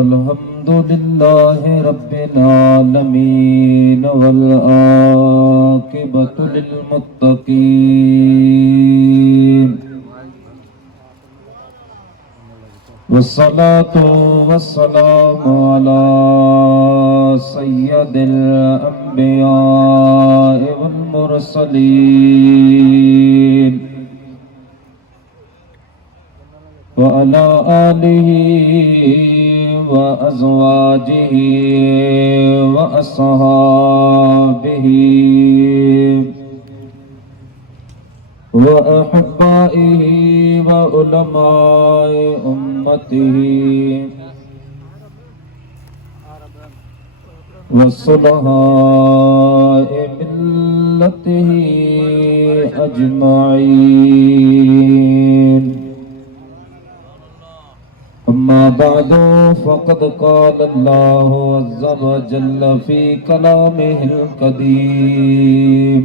अल्हम्दुलिल्लाहि रब्बिल आलमीन वल आकिबतु लिल मुत्तकीन वस्सलातु वस्सलामु अला सय्यदिल अंबिया वल मुरसलीन व अला आलिहि व अज़वाजिहि व अस्हाबिहि व अहब्बाइहि व उलमाए उम्मतिहि व सुलहाए मिल्लतिहि अजमाईन। अम्मा बादो फ़क़द क़ाल अल्लाहु अज़्ज़ा व जल्ल फ़ी कलामिहिल क़दीम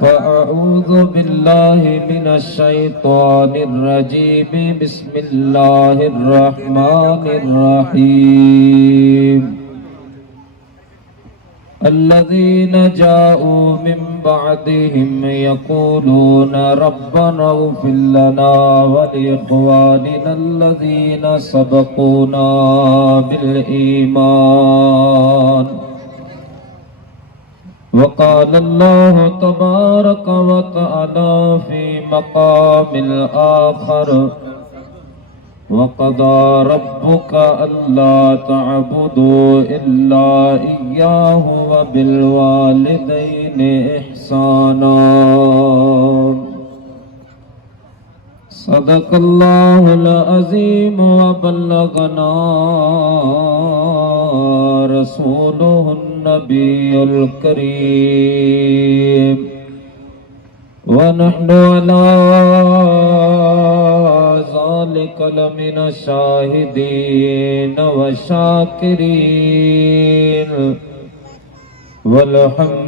फ़अऊज़ु बिल्लाहि मिनश शैतानिर रजीम बिस्मिल्लाहिर रहमानिर रहीम। अल्लज़ीन जाऊ मिन बअदिहिम यक़ूलून रब्बना इग़फ़िर लना व लिइख़वानिना अल्लज़ीना सबक़ूना बिल ईमान। वक़ाल अल्लाहु तबारक व तआला फ़ी मक़ामिल आख़र वक़ज़ा रब्बुका अल्ला तअबुदू इल्ला इय्याहु व बिल वालिदैनि इहसाना। सदक़ल्लाहुल अज़ीम व बल्लगना रसूलुहुन नबियुल करीम व नहनु अला ज़ालिका लमिन शाहिदीन व शाकिरीन वल्हम्दुलिल्लाहि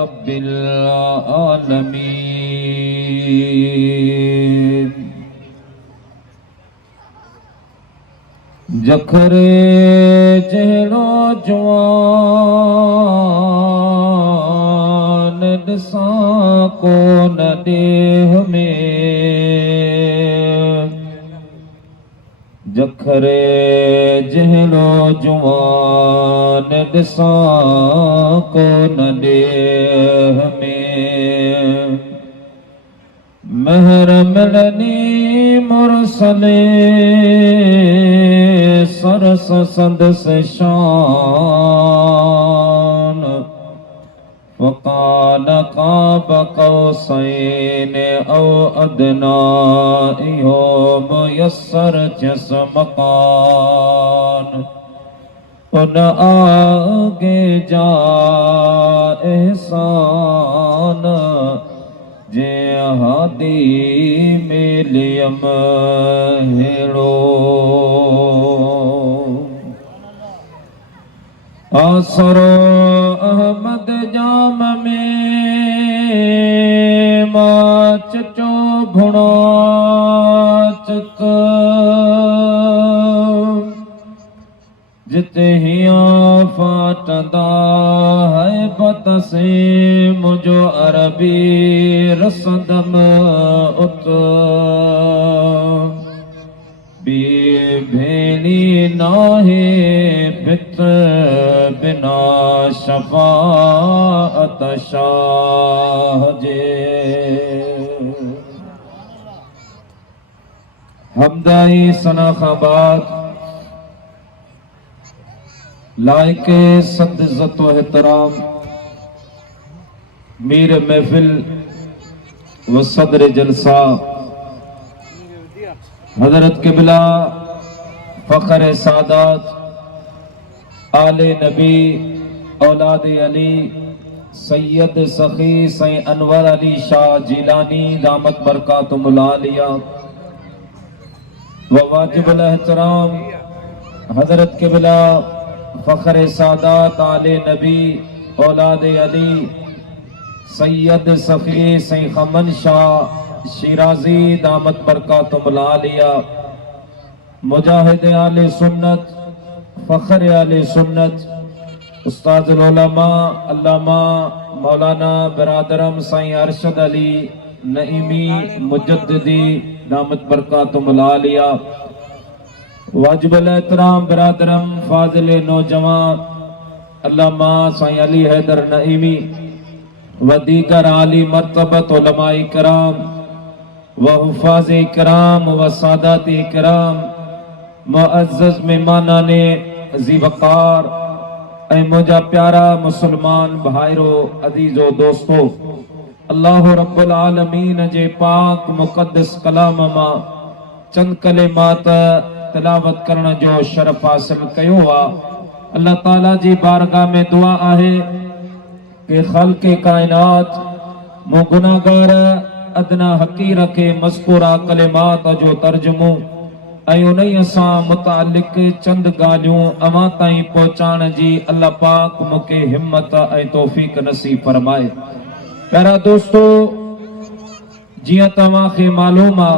रब्बिल आलमीन। जखरे जहिड़ो जवान ॾिसां कोन ॾेह में, जखरे जहिड़ो जवान ॾिसां कोन ॾेह में, महर मिलनी मुरसले सरस संदस शान। फ़कान क़ाब क़ौसैन औ अदना इहो मुयस्सर जस मकान। उन आगे जा एहसान जे हादी मिलियम हेड़ो। आसरो अहमद जाम में माच चो भुणो चित, जिते हियां फाटंदा है बतसे मुझो अरबी रसदम उत। बी भेणी नाहे बित बिना शफाअत शाह जे। हमदाई सनाखाबाद लायके सद इज़्ज़त व एहतराम मीर महफिल व सदर जलसा हजरत किबला फखर सादात आले नबी औलाद अली सैयद सखी सैयद अनवर अली शाह जिलानी दामत बरकातुहुल आलिया व वाजिबुल एहतराम हजरत क़िबला फ़ख्र सादात आले नबी औलाद अली सैयद सफ़ी सईं खमन शाह शिराजी दामत बरकातुहुल आलिया मुजाहिद आले सुन्नत फ़ख्र आले सुन्नत उस्ताद उलमा अल्लामा मौलाना बिरादरम साईं अरशद अली नईमी मुजद्दिदी दामत बरकातुहुल आलिया वाजिबुल एहतराम बिरादरम फाजिल नौजवान अल्लामा साईं अली हैदर नईमी व दीगर आली मर्तबत उलमाए किराम व हुफ़ाज़े किराम व सादाते किराम मुअज़्ज़ज़ मेहमानाने ज़ीवकार ऐ मुझा प्यारा मुसलमान भाईरो अजीजो दोस्तों, अल्लाह रब्बुल आलमीन जे पाक मुक़द्दस कलाम मां चंद कलिमात तिलावत करण जो शरफ हासिल कयो आ। अल्लाह ताला जी बारगाह में दुआ आहे कि ख़ल्क़े कायनात मो गुनाहगार अदना हकीर के मज़कूरा कलिमात जो तर्जुमो ऐं उन्हीं सां मुतालिक चंद गालियूं अवां ताईं पहुचाइण जी अल्लाह पाक मूंखे हिम्मत ऐं तौफ़ीक़ नसीब फरमाए। प्यारा दोस्तों, जियां तव्हां खे मालूम आ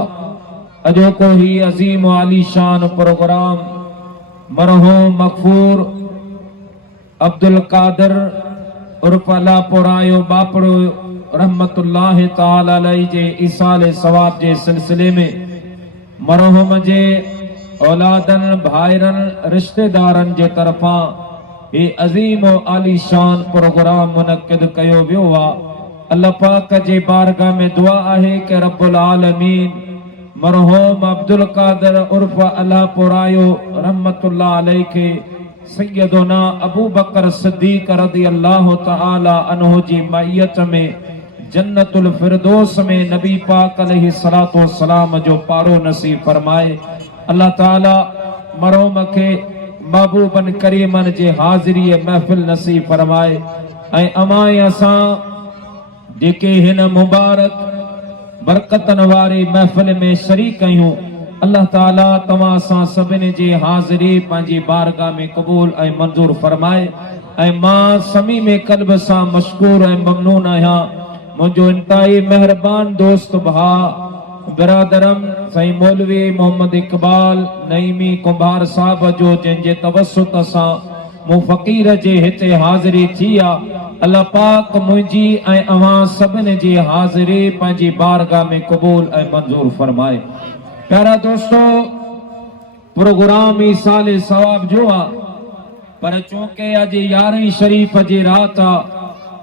अॼोको ही अज़ीम आली शान प्रोग्राम मरहूम मग़फ़ूर अब्दुल कादिर उर्फ़ अल्लाहपुरायो बापड़ो रहमतुल्लाह ताला अलैहि जे इसाले सवाब जे सिलसिले में मरहूम जे औलादन भाइरन रिश्तेदारन जे तरफां ये अज़ीम आली शान प्रोग्राम मुनक़िद कयो वियो आ। अल्लाह पाक जे बारगाह में दुआ आहे कि रब्बुल आलमीन मरहूम अब्दुल कादिर उर्फ़ अल्लाहपुरायो रहमतुल्लाह अलैहि के सैयदना अबू बकर सिद्दीक़ रज़ियल्लाहु तआला अन्हु जी मइयत में जन्नतुल फिरदौस में नबी पाक अलैहि सलातो वस्सलाम जो पारो नसीब फरमाए। अल्लाह ताला मरहूम के महबूबन करीमन जे हाज़िरी महफिल नसीब फरमाए ऐं अमां असां जेके हिन मुबारक बरकतन वारे महफिल में शरीक कयूं, अल्लाह ताला तमां सां सभिनी जी हाज़िरी पंहिंजी बारगाह में क़बूल ऐं मंज़ूर फरमाए ऐं मां समी में क़ल्ब सां मशकूर ऐं ममनून आहियां। मुझो इंतहाई मेहरबान दोस्त भा बिरादरम साईं मौलवी मोहम्मद इकबाल नईमी कुंभार साहब जो जंहिंजे तवसुत सां मूं फ़कीर जे हिते हाज़िरी थी आ, अल्लाह पाक मुंहिंजी ऐं अवां सभिनी जी हाज़िरी पंहिंजी बारगाह में क़बूल ऐं मंज़ूर फरमाए। प्यारा दोस्तों, प्रोग्राम ही साले सवाब जो आ, पर चूंकि अज 11 शरीफ जी रात आ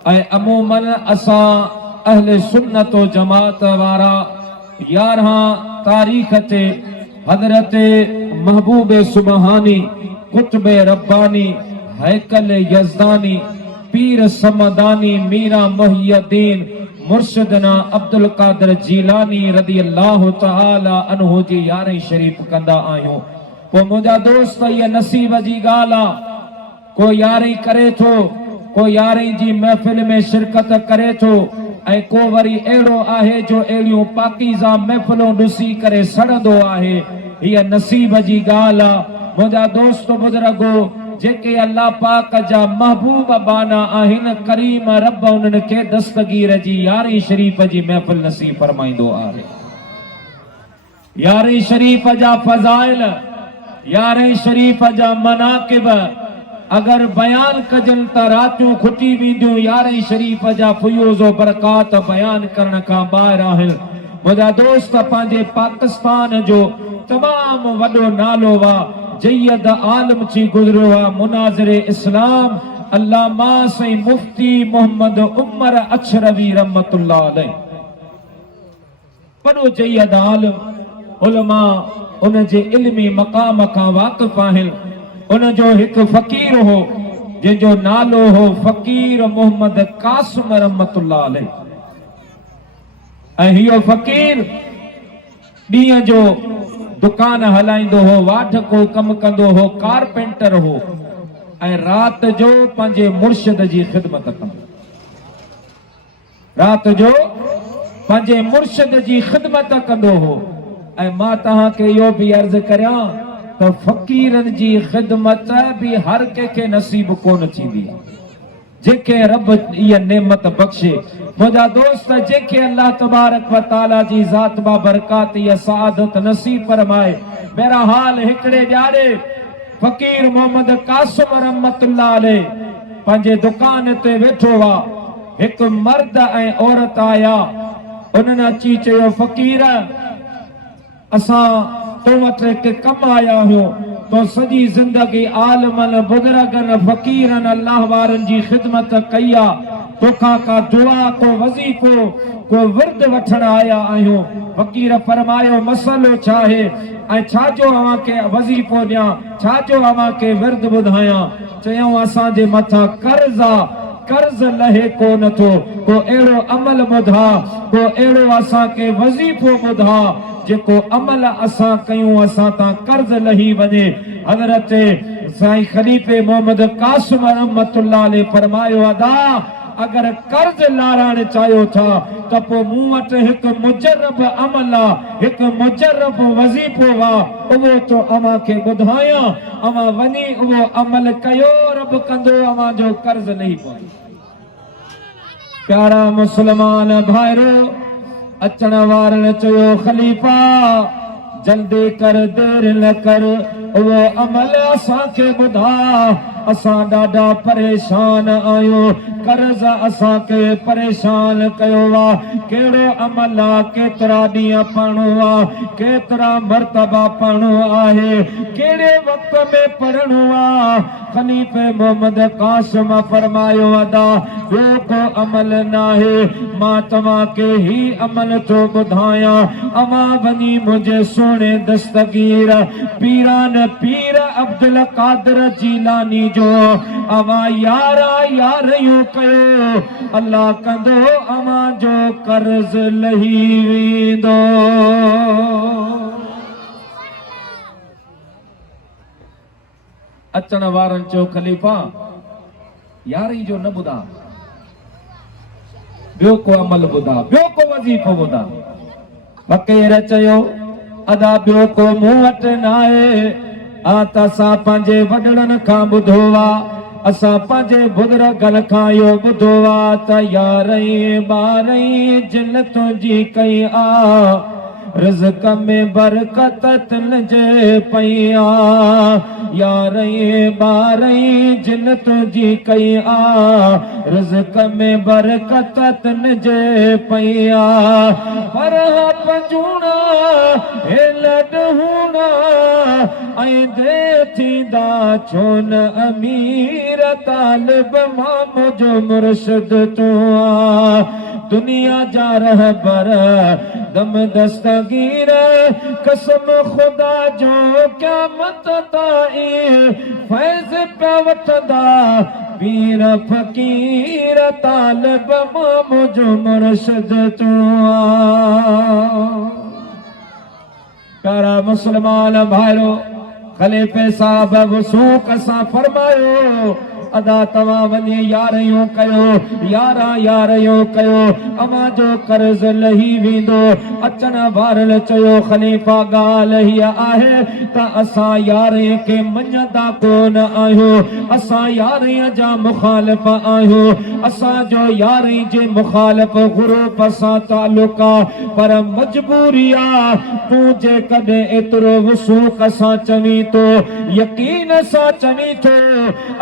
ऐं अमूमन असां अहले सुन्नत व जमात वारा 11 तारीख़ ते हज़रत महबूब सुबहानी कुतुब रब्बानी हैकल यज़दानी पीर समदानी मीरा मुहियद्दीन मुर्शिदना अब्दुल कादिर जीलानी रज़ियल्लाहु तआला अन्हु जी 11 शरीफ कंदा आहियूं। पोइ मुंहिंजा दोस्त ये नसीब जी ॻाल्हि आ, को 11 करे थो, को 11 जी महफिल में शिरकत करे थो ऐं को वरी अहिड़ो आहे जो अहिड़ियूं पाकीज़ा महफिलूं ॾिसी करे सड़ंदो आहे। हीअ नसीब जी ॻाल्हि आ। मुंहिंजा दोस्त बुज़ुर्गो जेके अल्लाह पाक जा महबूब बाना आहिनि, करीम रब उन्हनि खे दस्तगीर जी 11 शरीफ जी महफिल नसीब फरमाईंदो आहे। 11 शरीफ जा फज़ाइल, 11 शरीफ जा मनाकिब अगर बयान कजन त रातियूं खुटी वेंदियूं। 11 शरीफ जा फयूज़ व बरकात बयान करण खां ॿाहिरि आहिनि। मुंहिंजा दोस्त पंहिंजे पाकिस्तान जो तमामु वॾो नालो वा जयद आलम थी गुज़रियो आहे, मुनाज़िर इस्लाम अल्लामा साईं मुफ्ती मोहम्मद उमर अशरवी रहमतुल्लाह अलैहि। वॾो जयद आलम उलमा उन जे इल्मी मक़ाम खां वाक़िफ़ आहिनि। उन जो हिकु फ़कीर हो जंहिंजो नालो हो फ़कीर मोहम्मद कासिम रहमतुल्लाह अलैहि। ऐं इहो फ़कीर ॾींहं जो दुकान हलाईंदो हो, वाठ को कम कंदो हो, कारपेंटर हो ऐं रात जो पंहिंजे मुर्शिद जी ख़िदमत कंदो। रात जो पंहिंजे मुर्शिद जी ख़िदमत कंदो हो ऐं मां तव्हांखे इहो बि अर्ज़ करियां त फ़क़ीरनि जी ख़िदमत बि हर कंहिंखे नसीब कोन थींदी जेके रब इहा नेमत बख़्शे। मुंहिंजा दोस्त जेके अल्लाह तबारक व तआला जी ज़ात बा बरकात या सआदत नसीब फरमाए। बहरहाल हिकिड़े ॼाणे फ़क़ीर मोहम्मद कासिम रहमतुल्लाह अलैह पंहिंजे दुकान ते वेठो हुआ। हिकु मर्द ऐं औरत आया। उन्हनि अची चयो फ़क़ीर असां तो वटि हिकु कमु आया आहियूं। तो सॼी ज़िंदगी आलमनि बुज़ुर्गनि फ़क़ीरनि अल्लाह वारनि जी ख़िदमत कई आहे। तोखां का दुआ को वज़ीफ़ो को विर्द वठण आया आहियूं। फ़क़ीर फरमायो मसलो छा आहे ऐं छाजो अव्हांखे वज़ीफ़ो ॾियां, छाजो अव्हांखे विर्द ॿुधायां। चयऊं असांजे मथां कर्ज़ आहे, कर्ज़ लहे कोन थो। को अहिड़ो अमल ॿुधा, को अहिड़ो असांखे वज़ीफ़ो ॿुधा जेको अमल असां कयूं असां तां कर्ज़ लही वञे। हज़रत साईं खलीफ़े मोहम्मद कासिम रहमतुल्लाह अलैह फरमायो अदा अगर कर्ज लाराइण चाहियो था त पोइ मूं वटि हिकु मुजर्रब अमल आहे, हिकु मुजर्रब वज़ीफ़ो आहे। उहो तो अव्हांखे ॿुधायां, अव्हां वञी उहो अमल कयो, रब कंदो अव्हांजो कर्ज़ लही पवंदो। प्यारा मुस्लमान भाइरो, अचण वारनि चयो ख़लीफ़ा जल्दी कर, देर न कर, उहो अमल असांखे ॿुधा। असां ॾाढा परेशान आहियूं, कर्ज़ असांखे परेशान कयो आहे। कहिड़ो अमल आहे, केतिरा ॾींहं पढ़णो आहे, केतिरा मर्तबा पढ़णो आहे, कहिड़े वक़्त में पढ़णो आहे। खलीफ़े मोहम्मद कासिम फरमायो अदा ॿियो को अमल न आहे, मां तव्हांखे ही अमल थो ॿुधायां। अव्हां वञी मुंहिंजे सुहिणे दस्तगीर पीरान पीर अब्दुल कादिर जीलानी जो अव्हां यारियूं कयो, अल्लाह कंदो अव्हांजो कर्ज़ लही वेंदो। अचण वारनि चयो ख़लीफ़ा यारी जो न ॿुधा, ॿियो को अमल ॿुधा, ॿियो को वज़ीफ़ो ॿुधा। फ़क़ीर चयो अदा ॿियो को मूं वटि न आहे। त असां पंहिंजे वॾड़नि खां ॿुधो आहे, असां पंहिंजे बुज़ुर्गनि खां इहो ॿुधो आहे त यारहीं ॿारहीं जिन तुंहिंजी कई आहे, रिज़्क़ में बरकत तुंहिंजे पई आहे। यारहीं ॿारहीं जिन तुंहिंजी कई आहे, रिज़्क़ में बरकत तुंहिंजे पई आहे। पर पंजूणा हे लॾहूणा ऐं दे थींदा छो न अमीर, तालिब मां मुंहिंजो मुर्शिद तूं आहे। दुनिया जा रहबर दम दस्तगीर कसम खुदा जो क़यामत ताईं फैज़ पिया वठंदा पीर फ़क़ीर, तालिब मां मुंहिंजो मुर्शिद तूं आहे। प्यारा मुस्लमान भाइरो, खलीफ़े साहब वसूक सां फरमायो अदा तव्हां वञी यारियूं कयो, यारियूं कयो, अव्हांजो कर्ज़ लही वेंदो। अचण वारनि चयो ख़लीफ़ा ॻाल्हि हीअ आहे त असां यारहें खे मञंदा कोन आहियूं, असां यारहें जा मुखालिफ़ आहियूं। असांजो यारहें जे मुखालिफ़ ग्रुप सां तालुक आहे, पर मजबूरी आहे। तूं जेकॾहिं एतिरो वसूक सां चवीं थो, यकीन सां चवीं थो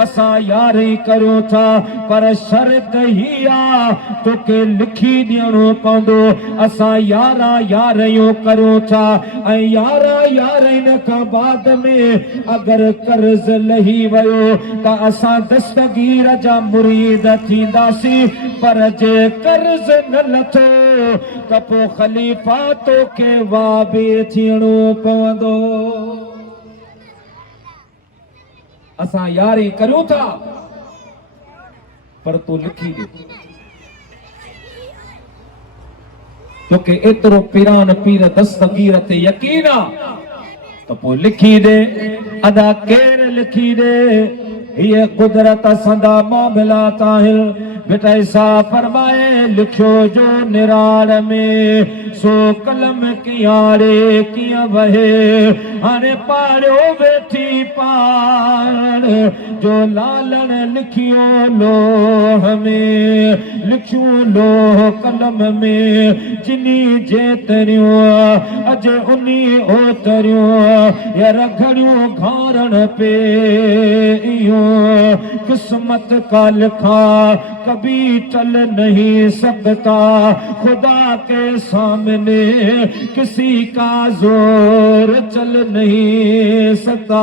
असां यारी करूं था, पर शर्त ही आ तोखे लिखी ॾियणो पवंदो। असां यारियूं करूं था ऐं यारहनि खां बाद में अगरि कर्ज़ लही वियो त असां दस्तगीर जा मुरीद थींदासीं, पर जे कर्ज़ न लथो त पोइ ख़लीफ़ा तोखे वाबे थियणो पवंदो। असां यारी करूं था पर तूं लिखी दे, तोखे एतिरो पीरान पीर दस्तगीर ते यकीन आहे त पोइ लिखी दे। अदा केरु लिखी दे, हीअ कुदरत संदा मामलात आहिनि। बेटा ऐसा फरमाए लिखो जो निराड़ में सो कलम कियारे किया वहे हाणे पाड़ो वेठी पार जो लालण लिखियो लोह में लिखियो लोह कलम में जिनी जे तरियो अज उनी ओ तरियो या रखड़ियो घारण पे इयो किस्मत का लिखा कभी टल नहीं सकता खुदा के सामने किसी का जोर चल नहीं सकता।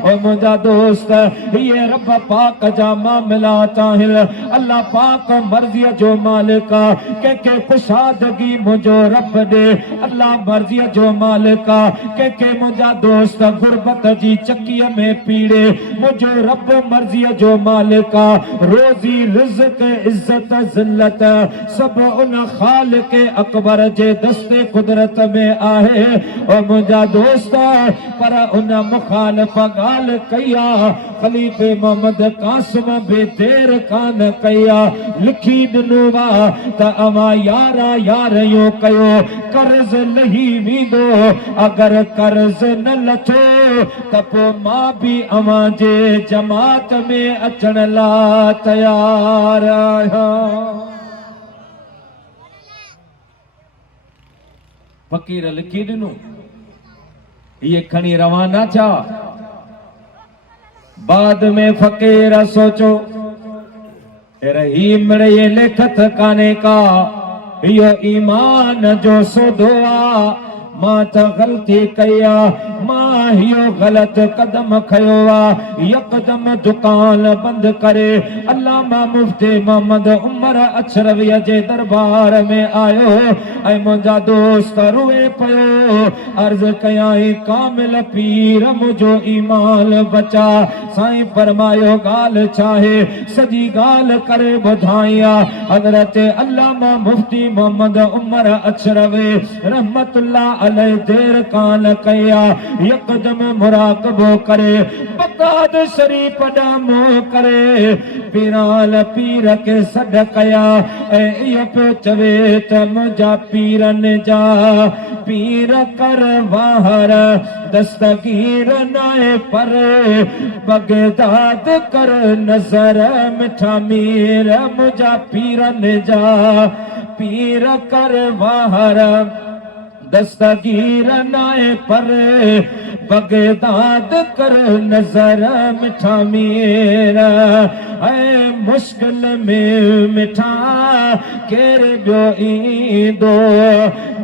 और मुझा दोस्त ये रब पाक जा मामला ताहिल अल्लाह पाक मर्जी जो मालिका के कुशादगी मुझो रब दे अल्लाह मर्जी जो मालिका के मुझा दोस्त गुरबत जी चक्की में पीड़े मुझो रब मर्जी जो मालिका रोजी रिज़्क़ इज्जत जिल्लत सब उन खालिक अकबर जे दस्ते कुदरत में आहे। और मुझा दोस्त पर उन मुखालिफ गाल कया खलीफे मोहम्मद कासिम बे देर कान कया लिखी दिनुवा त अमा यारा यार यो कयो कर्ज लही वींदो अगर कर्ज न लथो त पो मां भी अमा जे जमात में अचण ला तैयार आहियां। फकीर लिखी दिनो ये खणी रवाना छा बाद में फकीर सोचो रहीम ये लेखत काने का यो ईमान जो सोधोआ मां त गलती कया मां यो गलत कदम खयोआ यकदम दुकान बंद करे अल्लामा मुफ्ती मोहम्मद उमर अशरवी जे दरबार में आयो ऐ मुंजा दोस्त रोए पयो अर्ज कयाई कामिल पीर मुझो ईमान बचा साईं फरमायो गाल चाहे सजी गाल करे बुधाइया हजरत अल्लामा मुफ्ती मोहम्मद उमर अशरवी रहमतुल्लाह अलैहि देर कान कया यकदम मुराकबो करे बगदाद शरीफ डामो करे पीराल पीर के सड कया ए इयो पे चवे त मुझा पीरन जा पीर कर वाहर दस्तगीर नाए पर बगदाद कर नजर मिठा मीर मुझा पीरन जा पीर कर वाहर दस्तगीर नाए पर बगदाद कर नजर मिठा मेरा ऐ मुश्किल में मिठा केर बियो ईंदो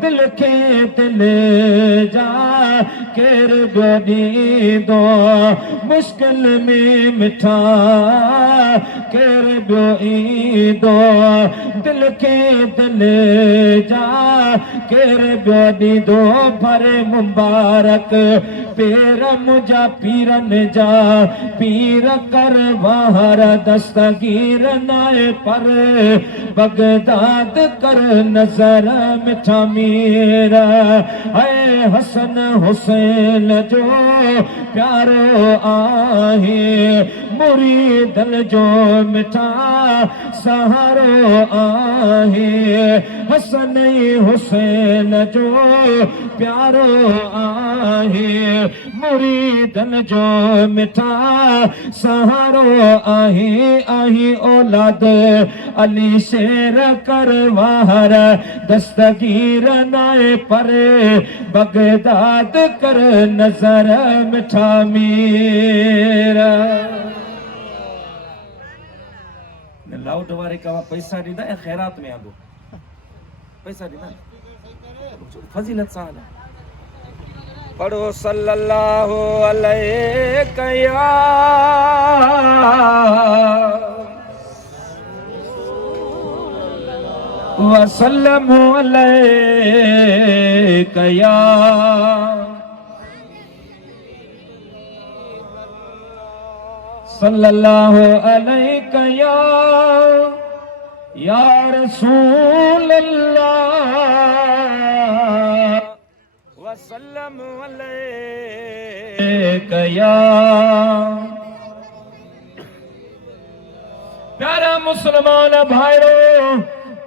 दिल के दिल जा केर बियो ॾींदो मुश्किल में मिठा केर बियो ईंदो दिल के दिल जा केर बियो ॾींदो भरे मुबारक पेर मुझा पीरन जा पीर कर वाहर दस्तगीर नाए पर बगदाद कर नजर मिठा मेरा ऐ हसन हुसैन जो प्यारो आहे मुरीदन जो मिठा सहारो आहे हसन हुसैन जो प्यारो आहे मुरीदन जो मिठा सहारो आहे आही औलाद अली शेर कर वाहर दस्तगीर नाए पर बगदाद कर नजर मिठा मेरा लाउड वारे का पैसा ॾींदा ऐं ख़ैरात में आंदो पैसा ॾींदा फजीलत सां पढ़ो सल्लल्लाहु अलैहि या वसल्लम अलैहि या सल्लल्लाहु अलैहि या रसूल अल्लाह वसल्लम अलैहि या प्यारा मुसलमान भाइयों,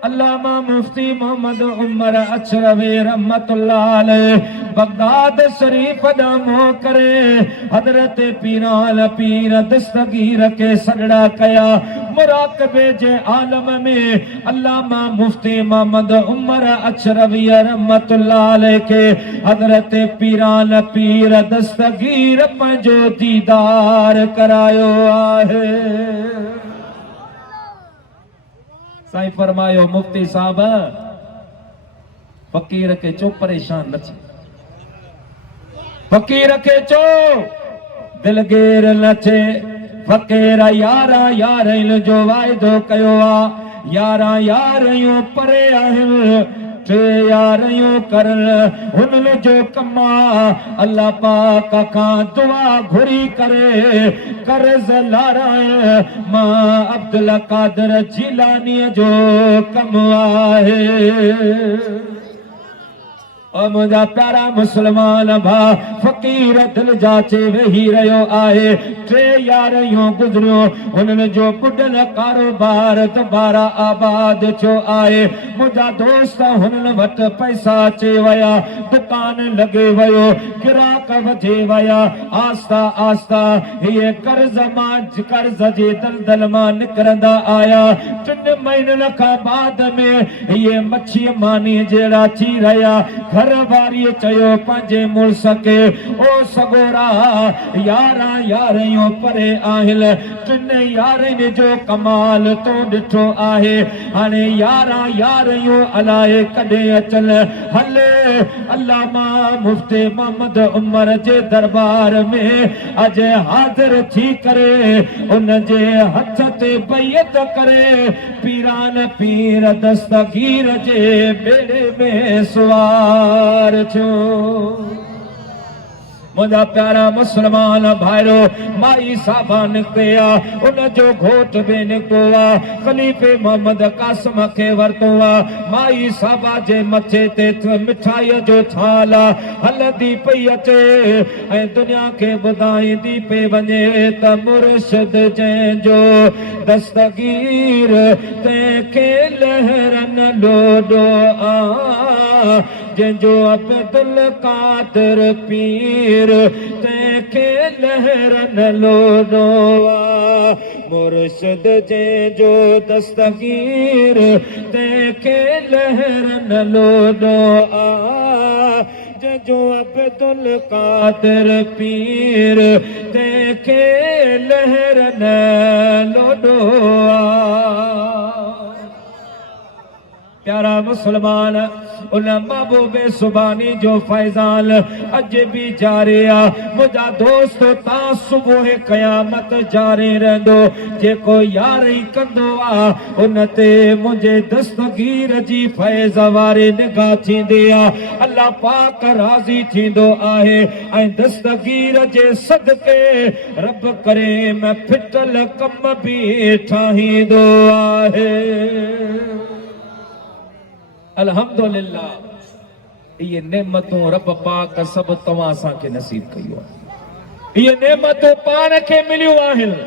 अल्लामा मुफ्ती मोहम्मद उमर अशरफी रहमतुल्लाह अलैह बगदाद शरीफ दामो करे हजरत पीरान पीर दस्तगीर के सगड़ा कया मुराकबे जे आलम में अल्लामा मुफ्ती मोहम्मद उमर अशरफी रहमतुल्लाह अलैह के हजरत पीरान पीर दस्तगीर पंजो दीदार करायो आहे। साईं फरमायो मुफ्ती साहब फकीर के चो परेशान न थी, फकीर के चो दिलगीर न थे। फकीर यारा यार जो वायदो कयो आ यारा यार यूं परे आहिनि टे यार यूं कर हुन जो कमा अल्लाह पाक का दुआ घुरी करे कर्ज लाराए मां अब्दुल कादर जिलानी जो कम आहे। और मुझा प्यारा मुसलमान भा फकीर दिल जाचे वही रहो आए टे यार यूं गुजरियो उन्हनि जो बुढ़ल कारोबार दोबारा आबाद छो आए। मुझा दोस्त हुननि वटि पैसा अचे वया दुकान लगे वयो गिराक वधे वया आस्ता आस्ता ये कर्ज मां कर्ज जे दलदल मां निकरंदा आया। 3 महीननि खां बाद में ये मच्छी मानी जहिड़ा थी रहा। घर वारी चयो पंहिंजे मुड़स के ओ सगोरा यारा यार यूं परे आहिल 3 यारनि जो कमाल तो ॾिठो आहे। हाणे यारा यार यूं अलाए कॾहिं अचल हले अल्लामा मुफ्ती मोहम्मद उमर जे दरबार में अज हाज़िर थी करे उन जे हथ ते बैयत करे पीरान पीर दस्तगीर जे बेड़े में सवार छो। मुझा प्यारा मुसलमान भाइरो माई साहबा निकिया उन जो घोट भी निकितो खलीफे मोहम्मद कासिम खे वरतो माई साहबा जे मथे ते मिठाई जो थाल हलंदी पई अचे ऐं दुनिया खे ॿुधाईंदी पई वञे त मुर्शिद जंहिंजो दस्तगीर तंहिंखे लहरन लोॾो आ जंहिंजो अब्दुल कादिर पीर तंहिंखे लहरन लोॾो आ। मुर्शिद जंहिंजो दस्तगीर तंहिंखे लहरन लोॾो आ जंहिंजो अब्दुल कादिर पीर तंहिंखे लहरन लोॾो आ। प्यारा मुसलमान उन महबूबे सुबानी जो फैजान अज भी जारी आ। मुझा दोस्त ता सुबह कयामत जारी रहंदो जेको यारी कंदो आ उन ते मुझे दस्तगीर जी फैज़ वारी निगाह थींदी आ। अल्लाह पाक राज़ी थींदो आहे ऐं दस्तगीर जे सदके रब करीम फिटल कम भी ठाहींदो आहे। अल्हम्दुलिल्लाह ये नेमतों रब पाक सब तवां असांखे नसीब कयो आहे। ये नेमतों पाण खे मिलियूं आहिनि।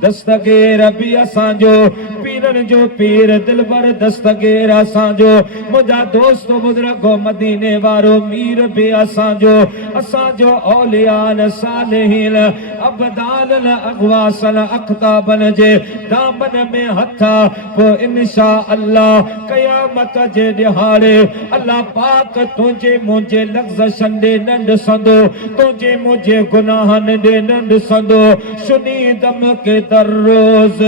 दस्तगीर भी असांजो पीरन जो पीर दिलबर दस्तगीर असांजो मुझा दोस्त बुजुर्गो मदीने वारो मीर भी असांजो औलियान सालिहीन अबदाल अगवासन अख्ताबन जे दामन में हथा पो इंशा अल्लाह कयामत जे दिहाड़े अल्लाह पाक तुझे मुझे लफ्ज़न दे न ॾिसंदो तुझे मुझे गुनाहन दे न ॾिसंदो सुनी दम के दर रोज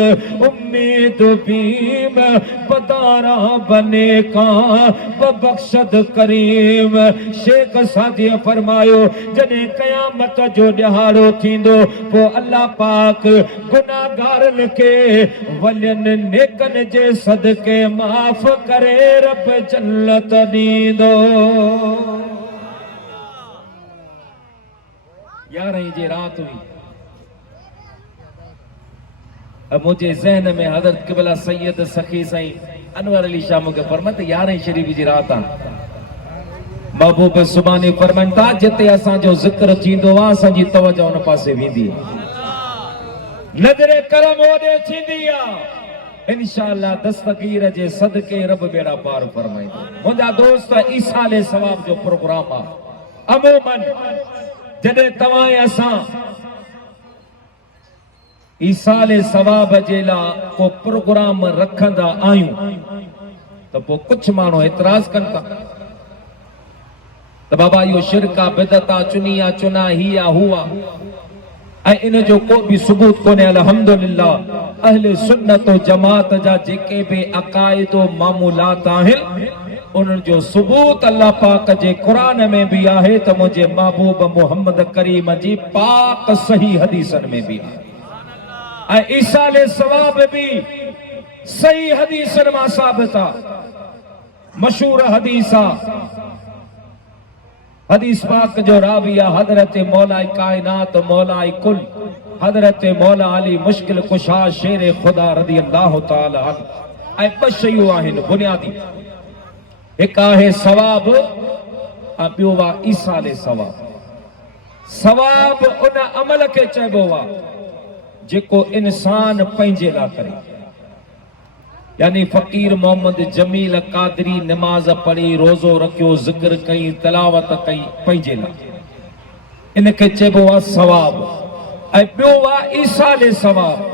उम्मीद बीम पदारा बने का बख्शद करीम। शेख सादी फरमायो जने कयामत जो दिहाड़ो थींदो पो अल्लाह पाक गुनाहगारन के वलियन नेकन जे सदके माफ करे रब जन्नत दींदो। यार जे रात हुई मुझे ज़हन में हज़रत क़िबला सैयद सखी साईं अनवर अली शाह मूंखे फरमाइनि त 11 शरीफ़ जी रात आहे। महबूब सुबानी फरमाइनि था जिते असांजो ज़िक्र थींदो आहे असांजी तवजो उन पासे वेंदी नज़र करम ओॾे थींदी आहे इंशाअल्लाह दस्तगीर जे सदके रब बेड़ा पार फरमाईंदो। मुंहिंजा दोस्त ईसाले सवाब जो प्रोग्राम आहे। अमूमन जॾहिं तव्हां ऐं असां ईसाले सवाब जे लाइ को प्रोग्राम रखंदा आहियूं त पोइ कुझु माण्हू एतिराज़ कनि था त बाबा इहो शिरक आहे, बिदअत आहे, चुनी आहे, चुना ही आहे, हू आहे, ऐं इन जो को बि सबूत कोन्हे। अल्हम्दुलिल्लाह अहले सुन्नत व जमात जा जेके बि अकाइद व मामूलात आहिनि उन्हनि जो सबूत अल्लाह पाक जे क़ुरान में बि आहे त मुंहिंजे महबूब मुहम्मद करीम जी पाक सही हदीसनि में बि आहे ऐं ईसाले सवाब बि सही हदीसनि मां साबित आहे। मशहूर हदीस आहे, हदीस पाक जो राविया हजरत मौला कायनात मौला कुल हजरत मौला अली मुश्किल कुशा शेर खुदा रज़ी अल्लाह ताला अन्हु। ऐं ॿ शयूं आहिनि बुनियादी, हिकु आहे सवाब ऐं ॿियो आहे ईसाले सवाब। सवाब उन अमल खे चइबो आहे जेको इंसान पंहिंजे लाइ करे, यानी फकीर मोहम्मद जमील कादरी नमाज पढ़ी, रोज़ो रखियो, ज़िक्र कई, तिलावत कई पंहिंजे लाइ, इनखे चइबो आहे सवाब। ऐं ॿियो आहे ईसाले सवाब।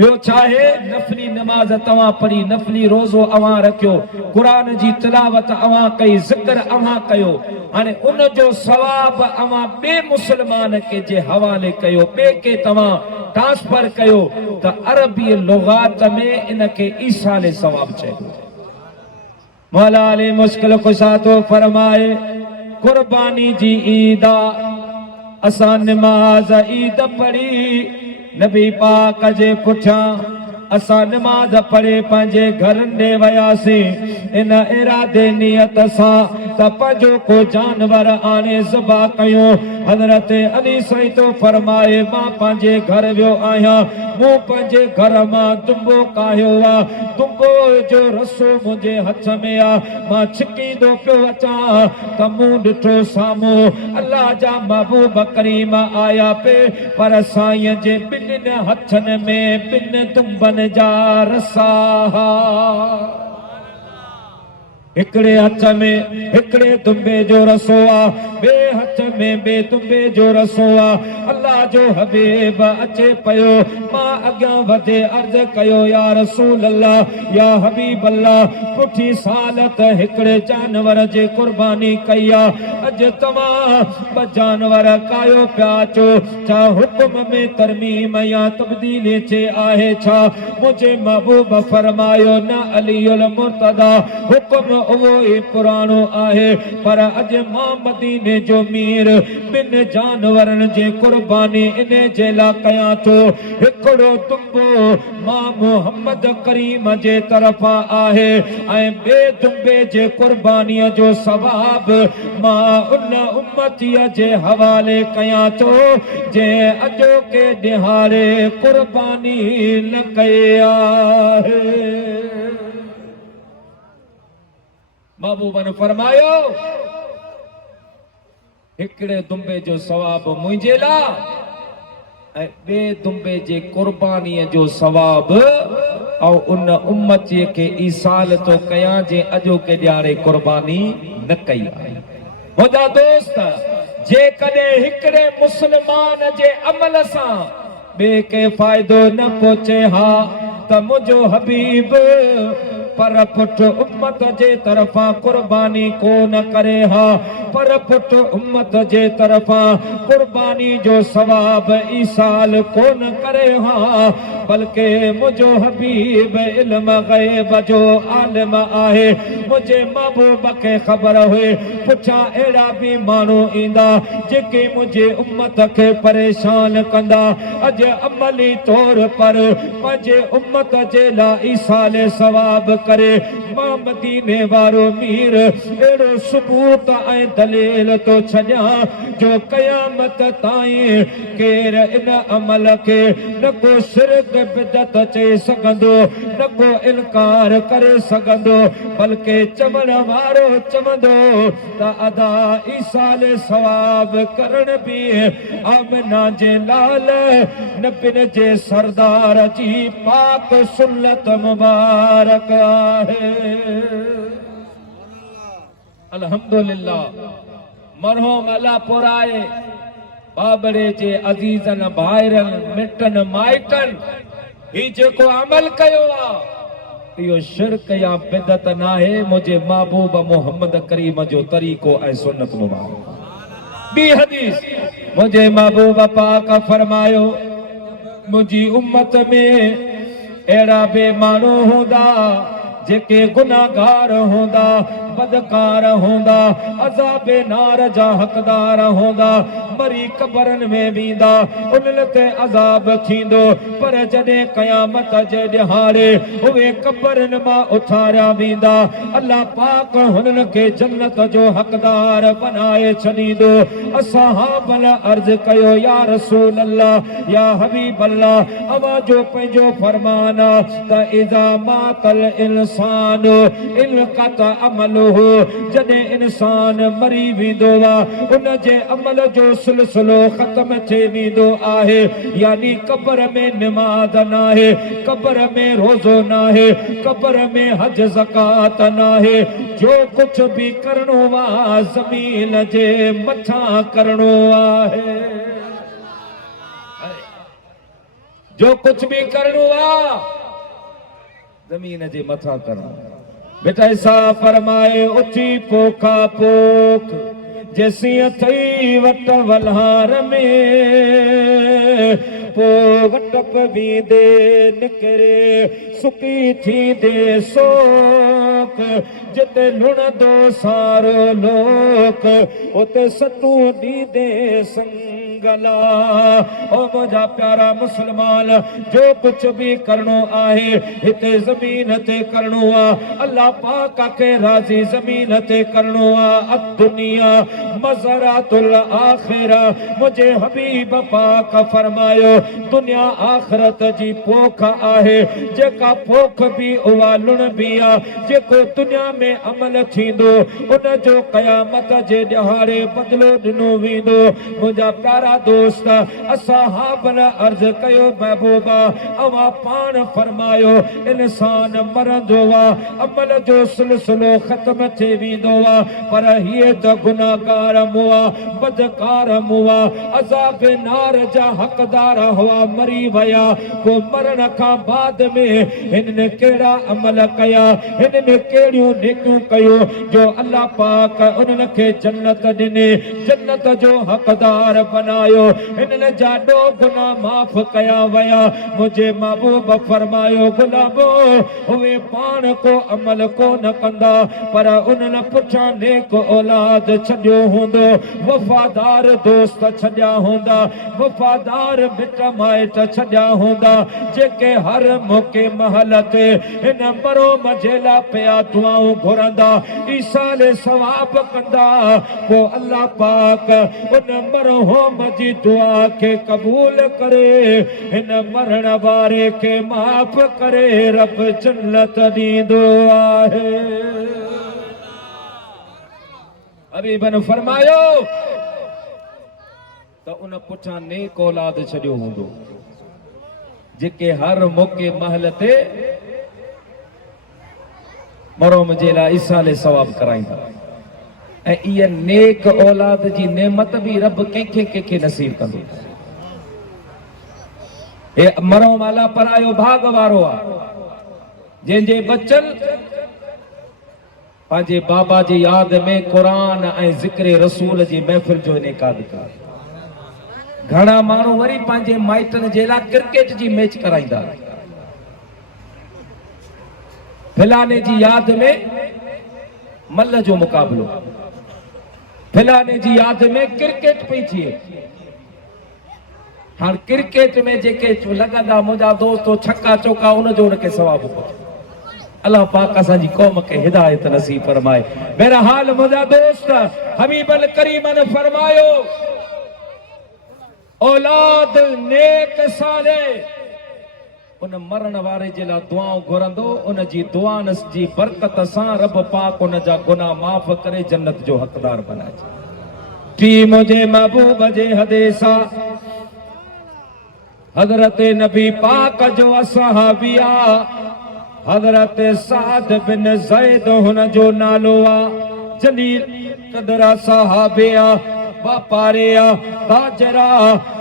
ॿियो छाहे? नफ़ली नमाज तव्हां पढ़ी, नफ़ली रोज़ो अवां रखियो, क़ुरान जी तिलावत अवां कई, ज़िक्र अवां कयो, हाणे उन जो सवाब अवां ॿिए मुस्लमान के जे हवाले कयो, ॿिए के तव्हां ट्रांसफर कयो त अरबी लुगात में इनखे ईसाले सवाब चइबो। मौला अली मुश्किल कुशा तो फरमाए कुर्बानी जी ईद असां नमाज ईद पढ़ी, नबी पाक जे पुठियां असां नमाज पढ़े पंहिंजे घरनि ॾे वियासीं इन इरादे नियत सां त पंहिंजो को जानवर आणे ज़बा कयूं। हज़रत अली सईद तो फरमाए मां पंहिंजे घर वियो आहियां, मूं पंहिंजे घर मां दुंबो काहियो आहे, दुंबो जो रसो मुंहिंजे हथ में आहे, मां छिकींदो पियो अचां त मूं ॾिठो साम्हूं अल्लाह जा महबूब करीम आया पे, पर साईं जे ॿिन्हिनि हथनि में ॿिनि दुंबनि जा रसा, हिकिड़े हथ में हिकिड़े दुंबे जो रसो आहे, ॿिए हथ में ॿिए दुंबे जो रसो आहे। अल्लाह जो हबीब अचे पियो, मां अॻियां वधे अर्ज़ कयो या रसूल अल्लाह या हबीब अल्लाह, पुठी साल त हिकिड़े जानवर जे कुर्बानी कई आहे, अॼु तव्हां ॿ जानवर कायो पिया अचो, छा हुकुम में तरमीम या तब्दीली चे आहे छा? मुंहिंजे महबूब फरमायो न अलीउल मुर्तदा, हुकुम उहो ई पुराणो आहे, पर अॼु मां मदीने जो मीर ॿिनि जानवरनि जे कुर्बानी इन जे लाइ कयां थो। हिकिड़ो दुंबो मां मुहम्मद करीम जे तरफ़ां आहे ऐं ॿिए दुंबे जे कुर्बानीअ जो सवाब मां उन उम्मतीअ जे हवाले कयां थो जंहिं अॼोके ॾिहाड़े कुर्बानी न कई आहे। महबूबन फरमायो हिकिड़े दुंबे जो सवाब मुंहिंजे लाइ ऐं ॿिए दुंबे जे कुर्बानीअ जो सवाब ऐं उन उम्मतीअ खे ईसाल तो कयां जे अॼोके ॾियारे कुर्बानी न कई आहे। मुंहिंजा दोस्त, जेकॾहिं हिकिड़े मुस्लमान जे अमल सां ॿिए खे फ़ाइदो न पहुचे हा त मुंहिंजो हबीब पर पुट उम्मत जे तरफ़ां कुर्बानी को न करे हा, पर पुट उम्मत जे तरफ़ां कुर्बानी जो सवाब ईसाल को न करे हा, बल्कि मुंहिंजो हबीब इल्म गैब जो आलिम आहे। मुंहिंजे महबूब खे ख़बर हुई पुछां अहिड़ा बि माण्हू ईंदा जेके मुंहिंजे उम्मत खे परेशान कंदा, अॼु अमली तौर पर पंहिंजे उम्मत जे लाइ ईसाले सवाब करे मां मदीने वारो मीर एड़ो सबूत ऐं दलील तो छॾियां जो क़यामत ताईं केर इन अमल के न को शिरक बिदत चई सघंदो न को इनकार करे सघंदो बल्कि चवण वारो चवंदो त अदा ईसाल सवाब करण भी आमना जे लाल नबिन जे सरदार जी पाक सुन्नत मुबारक आहे। अल्हम्दुलिल्लाह मरहूम अल्लाह पुराए बाबरे जे अजीजन भाइरन मिटन माइटन ही जेको अमल कयो आ यो शिरक या बिदत नाहे मुझे महबूब मोहम्मद करीम जो तरीको ऐं सुन्नत मुबारक। बी हदीस मुझे महबूब पाक फरमायो मुझी उम्मत में एड़ा बे मानू होंदा जेके गुनाहगार होंदा बदकार होंदा अज़ाबे नार जा हकदार होंदा मरी कबरन में वींदा उन्हनि ते अज़ाब थींदो पर जॾहिं क़यामत जे ॾिहाड़े उहे कबरन मां उथारिया वेंदा अल्लाह पाक हुननि खे जन्नत जो हकदार बनाए छॾींदो। असहाबन अर्ज़ कयो या रसूल अल्लाह या हबीब अल्लाह अवां जो पंहिंजो फरमान त इज़ा मातल इंसान इल्क़त अमल जॾहिं इंसान मरी वेंदो आहे उन जे अमल जो सिलसिलो ख़त्म थी वेंदो आहे यानी कब्र में निमाज़ नाहे कब्र में रोज़ो नाहे कब्र में हज ज़कात नाहे जो कुछ भी करणो आहे ज़मीन जे मथां करणो आहे जो कुछ भी करणो आहे ज़मीन जे मथां करणो। बेटा ऐसा फरमाए उची पोखा पोख जैसी थई वट वलहार में पो वटप भी दे निकरे सुकी थी दे सोक जिते लुण दो सारो लोक उते सतू दी दे संगला। ओ मुझा प्यारा मुसलमान जो कुछ भी करनो आहे हिते जमीन ते करनो आ अल्लाह पाक के राजी जमीन ते करनो आ दुनिया मज़रातुल आखिरा मुझे हबीब पाक फरमायो दुनिया आखिरत जी पोख आहे जेका पोख भी उहा लुण भी आ जेको दुनिया में अमल थींदो उन जो क़यामत जे ॾिहाड़े बदिलो ॾिनो वेंदो। मुंहिंजा प्यारा दोस्त असहाबन अर्ज़ कयो महबूबा अवां पाण फरमायो इंसान मरंदो आहे अमल जो सिलसिलो ख़त्म थी वेंदो आहे पर हीअ त गुनाहगार हुआ बदकार हुआ अज़ाब नार जा हक़दार हुआ मरी विया को मरण खां बाद में हिनने कहिड़ा अमल कया हिनने कहिड़ियूं नेकियूं कयो जो अल्लाह पाक उन्हनि खे जन्नत ॾिने जन्नत जो हक़दार बनायो हिनने जा ॾो गुनाह माफ़ कया विया। मुझे महबूब फरमायो गुलाबो उहे पाण को अमल कोन कंदा पर उन्हनि पुठियां नेक औलाद छॾियो हूंदो वफ़ादार दोस्त छॾिया हूंदा वफ़ादार मिट माइट छॾिया हूंदा जेके हर मौक़े महल ते हिन मरो मझेला पिया दुआऊं घुरंदा ईसाले सवाब कंदा पोइ अल्लाह पाक उन मरहूम जी दुआ खे क़बूल करे हिन मरण वारे खे माफ़ करे रब जन्नत ॾींदो आहे। हबीबन फरमायो त उन पुठियां नेक औलाद छॾियो हूंदो जेके हर मौक़े महल ते मरोम जे लाइ ईसाले सवाब कराईंदा ऐं इहा नेक औलाद जी नेमत भी रब कंहिंखे कंहिंखे नसीब कंदो। हे मरोम अला परायो भाग वारो आहे जंहिंजे बचन पंहिंजे बाबा जी याद में क़ुरान ऐं ज़िक्र रसूल जी महफ़िल जो इनेकाद कयो। घणा माण्हू वरी पंहिंजे माइटनि जे लाइ क्रिकेट जी मैच कराईंदा फिलाने जी याद में मल जो मुक़ाबलो फिलाने जी याद में क्रिकेट पई थिए हाँ क्रिकेट में जेके लॻंदा मुंहिंजा दोस्त छक्का चौका उनजो उनखे सवाबु अल्लाह पाक असांजी कौम के हिदायत नसीब फरमाए। बहरहाल मुझा दोस्त हबीबल करीम ने फरमायो औलाद नेक साले उन मरण वारे जे लाइ दुआऊं घुरंदो, उन जी दुआन जी बरकत सां रब पाक उन जा गुनाह माफ़ करे जन्नत जो हक़दार बनाए। टी मुझे महबूब जे हदीसा हजरत नबी पाक जो असहाबिया हजरत साद बिन ज़ैद हुन जो नालो आ। जलील कदरा सहाबिया वापारिया ताजरा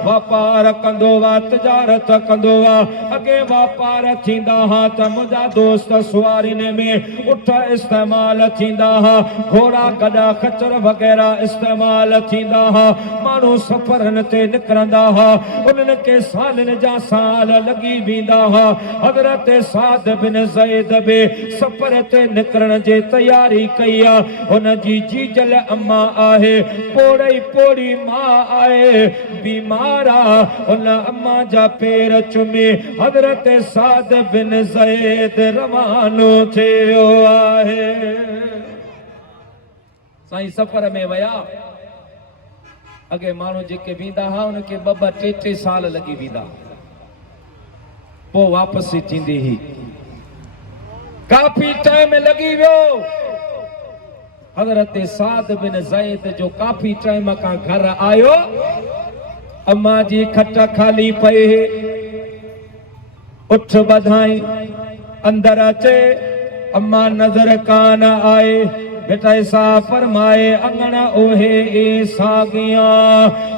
वापार कंदो वा तिजारत कंदो वा। अगे वापार थींदा हा त मुंहिंजा दोस्त सुवारिने में उठ इस्तेमाल थींदा हा, घोड़ा गॾा खच्चर वग़ैरह इस्तेमाल थींदा हा। माण्हू सफ़रनि ते निकिरंदा हा, उन्हनि खे सालनि जा साल लॻी वेंदा हा। हज़रत साद बिन ज़ैद बि सफ़र ते निकिरण जी तयारी कई आहे। हुन जी जीजल अम्मा आहे, पोड़ई पोड़ी मां आहे, बीमार आ। उन अम्मा जा पेर चुमी हज़रत साद बिन ज़ैद रवानो थियो आहे। साईं सफ़र में विया। अगे माण्हू जेके वेंदा हुआ उनखे ॿ ॿ टे साल लॻी वेंदा, पोइ वापसी थींदी हुई। काफ़ी टाइम लॻी वियो। हज़रत साद बिन ज़ैद जो काफ़ी टाइम का घर आयो। अम्मा जी खट खाली पई, उठ बधाई अंदर अचे। अम्मा नजर कान आए। बेटा ऐसा फरमाए अंगण ओहे ए सागिया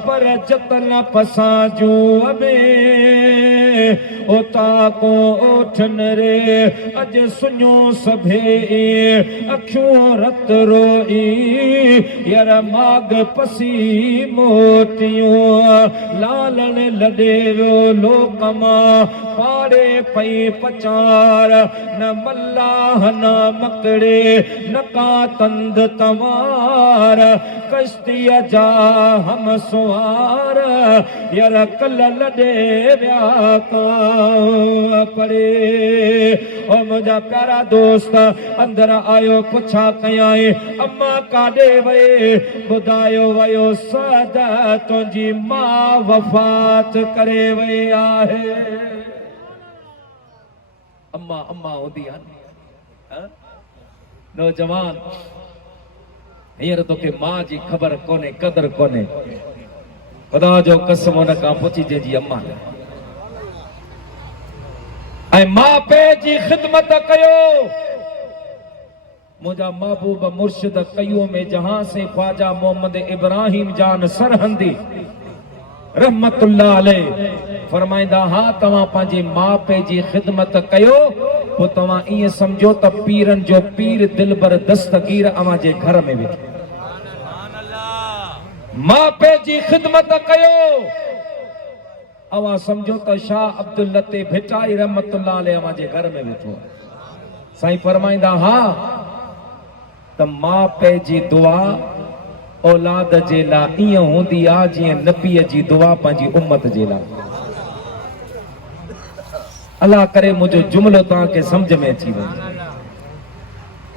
पर जतन पसाजू में ओता को उठन रे अज सुनो सभे अखियों रत रोई यार माग पसी मोटियों लालन लडे वो लोकमा पाड़े पई पचार न मल्लाह न मकड़े न का तंद तवार कश्ती जा हम सुवार यार कल लडे व्या पड़े। ओ मुझा प्यारा दोस्त अंदर आयो पुछा कयाई अम्मा काडे वे बुधायो वयो सदा तुझी मां वफात करे वे आहे। अम्मा अम्मा होंदी है नौजवान हींअर तोखे मां जी ख़बर कोन्हे कदर कोन्हे। खुदा जो कसम हुन खां पुछी जंहिंजी अम्मा ऐं मां पे जी ख़िदमत कयो। मुझा महबूब मुर्शिद कयो में जहां से ख्वाजा मोहम्मद इब्राहिम जान सरहंदी रहमतुल्लाह अलैह फरमाइंदा हा तव्हां पंहिंजे मां पे जी ख़िदमत कयो पोइ तव्हां ईअं सम्झो त पीरनि जो पीर दिलबर दस्तगीर अव्हां जे घर में वेठो। मां पे जी ख़िदमत कयो अव्हां सम्झो त शाह अब्दुल लतीफ भिटाई रहमतुल्लाह अलैह अव्हां जे घर में वेठो। साईं फरमाइंदा हा त मां पे जी दुआ औलाद जे लाइ ईअं हूंदी आहे जीअं नबीअ जी दुआ पंहिंजी उम्मत जे लाइ। अल्लाह करे मुझो जुमलो तव्हांखे समझ में अची वञे।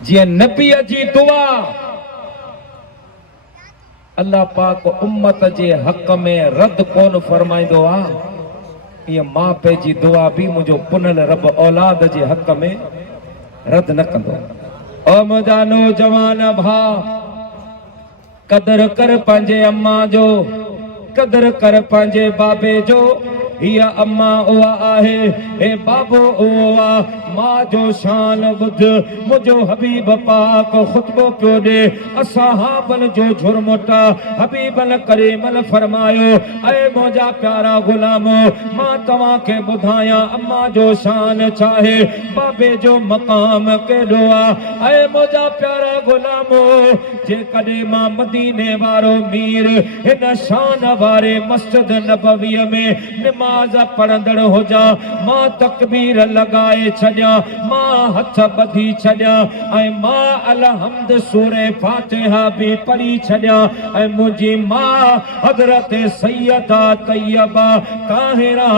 जीअं नबीअ जी दुआ अल्लाह पाक उम्मत जे हक़ में रद्द कोन फरमाइंदो आहे, ईअं मां पे जी दुआ भी मुझो पुनल रब औलाद जे हक़ में रद्द न कंदो। ओ मुझा नौजवान भा कदर कर पंहिंजे अम्मा जो, कदर कर पंहिंजे बाबे जो। हिया अम्मा उहा आहे, हे बाबो उहा मां जो शान बुध। मुझो हबीब पाक खुतबो पियो दे असहाबन जो झुरमुटा हबीबन करीमन फरमायो ऐ मुझा प्यारा गुलामो मां तव्हां खे ॿुधायां अम्मा जो शान चाहे बाबे जो मक़ाम केॾो आहे। ऐ मुझा प्यारा गुलामो जेकॾहिं मां मदीने वारो मीर हिन शान वारे मस्जिद नबवीअ में नमाज पढ़ंदड़ हो जा, मां तकबीर लगाए छॾिया, मां हथ ॿधी छॾिया ऐं मां अलहम्द सूरे फातिहा भी पढ़ी छॾिया ऐं मुंहिंजी मां हज़रत सैयदा तैयबा ताहिरा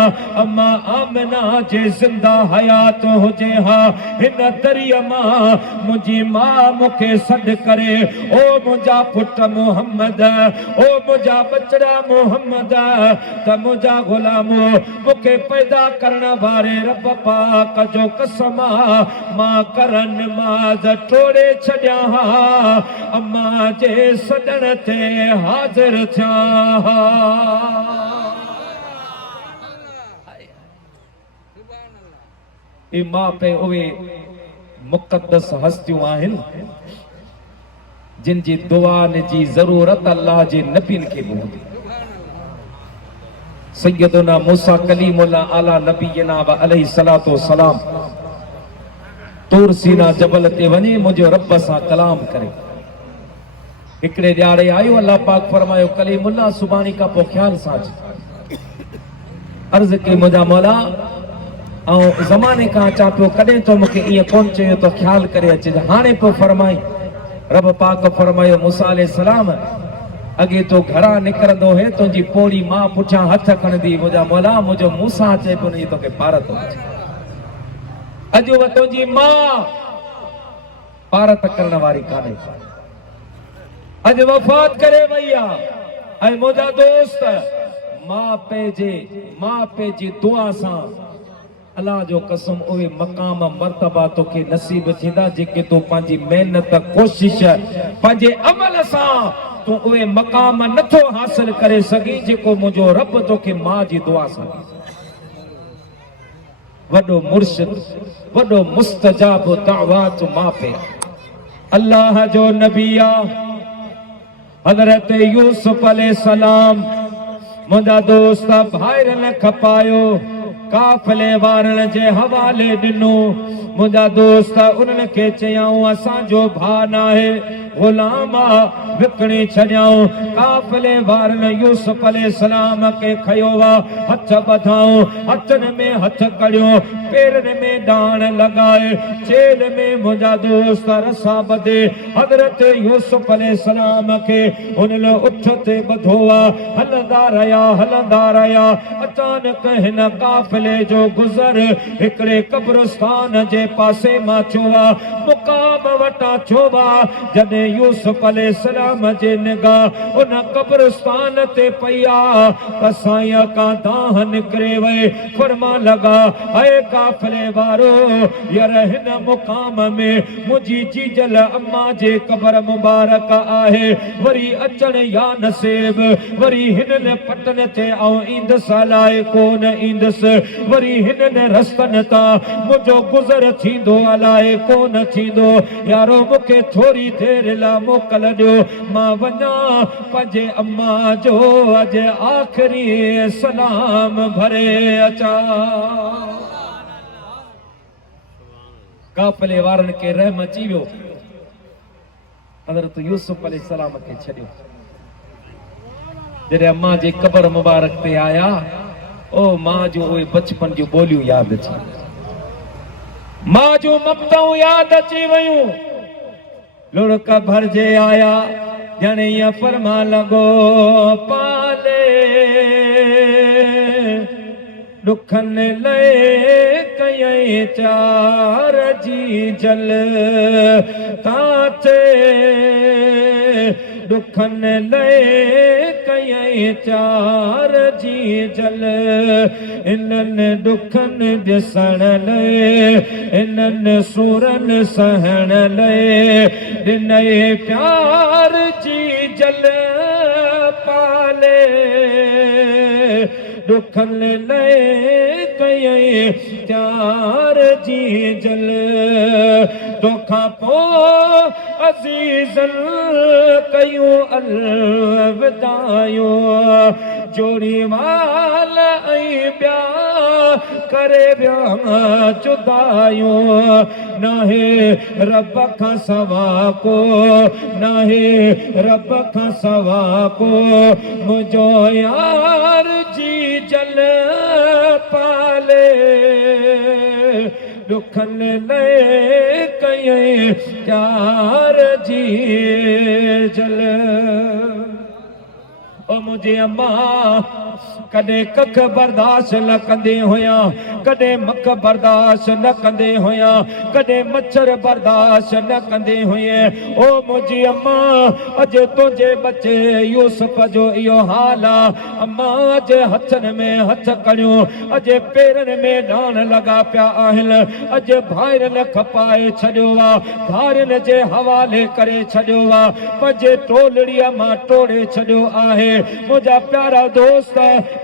अम्मा आमिना जे ज़िंदा हयात हुजे हा हिन दरिया मां मुंहिंजी मां मूंखे सॾु करे, ओ मुंहिंजा पुट मोहम्मद, ओ मुंहिंजा बचड़ा मोहम्मद, त मुंहिंजा गुलाम मूंखे पैदा करण वारे रब पाक जो कसम मां करन नमाज टोड़े छॾिया हा, अम्मा जे सॾण ते हाज़िर थिया हा। मां पे उहे मुक़द्दस हस्तियूं आहिनि जिन जी दुआ जी ज़रूरत अल्लाह जे नबीन खे हूंदी। सैयदना मूसा कलीमुल्लाह आला नबीना व अलैहि सलातो सलाम तूर सीना जबल ते वञी मुंहिंजो रब सां कलाम करे। हिकिड़े ॾियारे आयो, अल्लाह पाक फरमायो कलीमुल्लाह सुभाणे खां पोइ ख़्याल सां अच। अर्ज़ कई मुंहिंजा मौला ऐं ज़माने खां अचां पियो, कॾहिं तो मूंखे ईअं कोन चयो त ख़्याल करे अचिजे, हाणे पियो फरमाई। रब पाक फरमायो मूसा अलैहिस्सलाम अगे तो घरा निकिरंदो हे तुंहिंजी पोड़ी मां पुठियां हथ खणंदी। मुंहिंजा मौला मुंहिंजो मूसा अचे पियो न तोखे पार थो अचे। अॼु उहा तुंहिंजी मां पारत करण वारी कान्हे, अॼु वफ़ात करे वई आहे। ऐं मुंहिंजा दोस्त मां पंहिंजी दुआ सां अल्लाह जो कसम उहे मक़ाम मर्तबा तोखे नसीब थींदा जेके तूं पंहिंजी महिनत कोशिश पंहिंजे अमल सां तूं उहे मक़ाम नथो हासिल करे सघीं जेको मुंहिंजो रब तोखे मां जी दुआ सां। वॾो मुर्शिद, वॾो मुस्तजाब दावत मां पे अल्लाह जो नबी आहे हज़रत यूसुफ अलैहिस्सलाम। मुंहिंजा दोस्त भाइरनि खपायो, काफ़िले वारनि जे हवाले ॾिनो। मुंहिंजा दोस्त उन्हनि खे चयाऊं असांजो भाउ नाहे, गुलाम विकिणी छॾियाऊं। काफ़िले वारनि यूसुफ अलैहिस्सलाम खे खयो आहे, हथ ॿधाऊं, हथनि में हथ कढ़ियो, पेरनि में डांड लॻाए, जेल में मुंहिंजा दोस्त रसा ॿधे हज़रत यूसुफ अलैहिस्सलाम खे उन्हनि उठ ते ॿधो आहे। हलंदा रहिया अचानक हिन काफ़िले जो गुज़र हिकिड़े कब्रिस्तान जे पासे मां थियो आहे, मुक़ाम वटां थियो आहे। जॾहिं यूसुफ अलैहिस्सलाम जे निगाह उन कब्रिस्तान ते पई आहे त साईं का दाह निकिरे वई। फरमा लॻा ऐं काफ़िले वारो यार हिन मुक़ाम में मुंहिंजी जीजल अम्मा जे क़बर मुबारक आहे, वरी अचण या नसीब, वरी हिननि पटन ते आऊं ईंदसि अलाए कोन ईंदसि, वरी हिननि रस्तनि तां मुंहिंजो गुज़र थींदो अलाए कोन थींदो। यारो मूंखे थोरी देरि लाइ मोकल ॾियो, मां वञा पंहिंजे अम्मा जो अॼु आख़िरी सलाम भरे अचां। काफ़िले वारनि खे रहम अची वियो, हज़रत यूसुफ अलैहिस्सलाम खे छॾियो। जॾहिं अम्मा जे क़बर मुबारक ते आया, ओ मां जो उहे बचपन जूं ॿोलियूं यादि अची, मां जूं ममताऊं यादि अची वयूं। लुड़क भरजे आया, ॼणे ईअं फरमा लॻो पाले ॾुखनि लए कयईं चार जी जल ताते, ॾुखनि लए कयईं चार जी जल। इन्हनि ॾुखनि ॾिसण लाइ, इन्हनि सूरनि सहण लाइ ॾिनई प्यार जी जल पाले। ॾुखनि लाइ कयईं प्यार जी जल, तोखां पोइ अज़ीज़नि कयूं अलविदायूं, जोड़ी वाल ऐं ॿिया करे विया जुदायूं। नाहे रब खां सवा को, नाहे रब खां सवा को, मुंहिंजो यार जी जल दुखन ले कई प्यार जी जल ओ मुझे अम्मा कदे कख बर्दाश्त न कंदे होया कदे मख बर्दाश्त न कंदे होया कदे मच्छर बर्दाश्त न कंदे होए ओ मुझी अम्मा अज तुझे बच्चे यूसुफ जो यो हाल अम्मा अज हथन में हथ कड़ियो अज पेरन में डान लगा पिया आहिन अज भाइरन खपाए छड़ियो वा धारन जे हवाले करे छड़ियो वा पजे टोलड़िया मां टोड़े छड़ियो आहे मुझा प्यारा दोस्त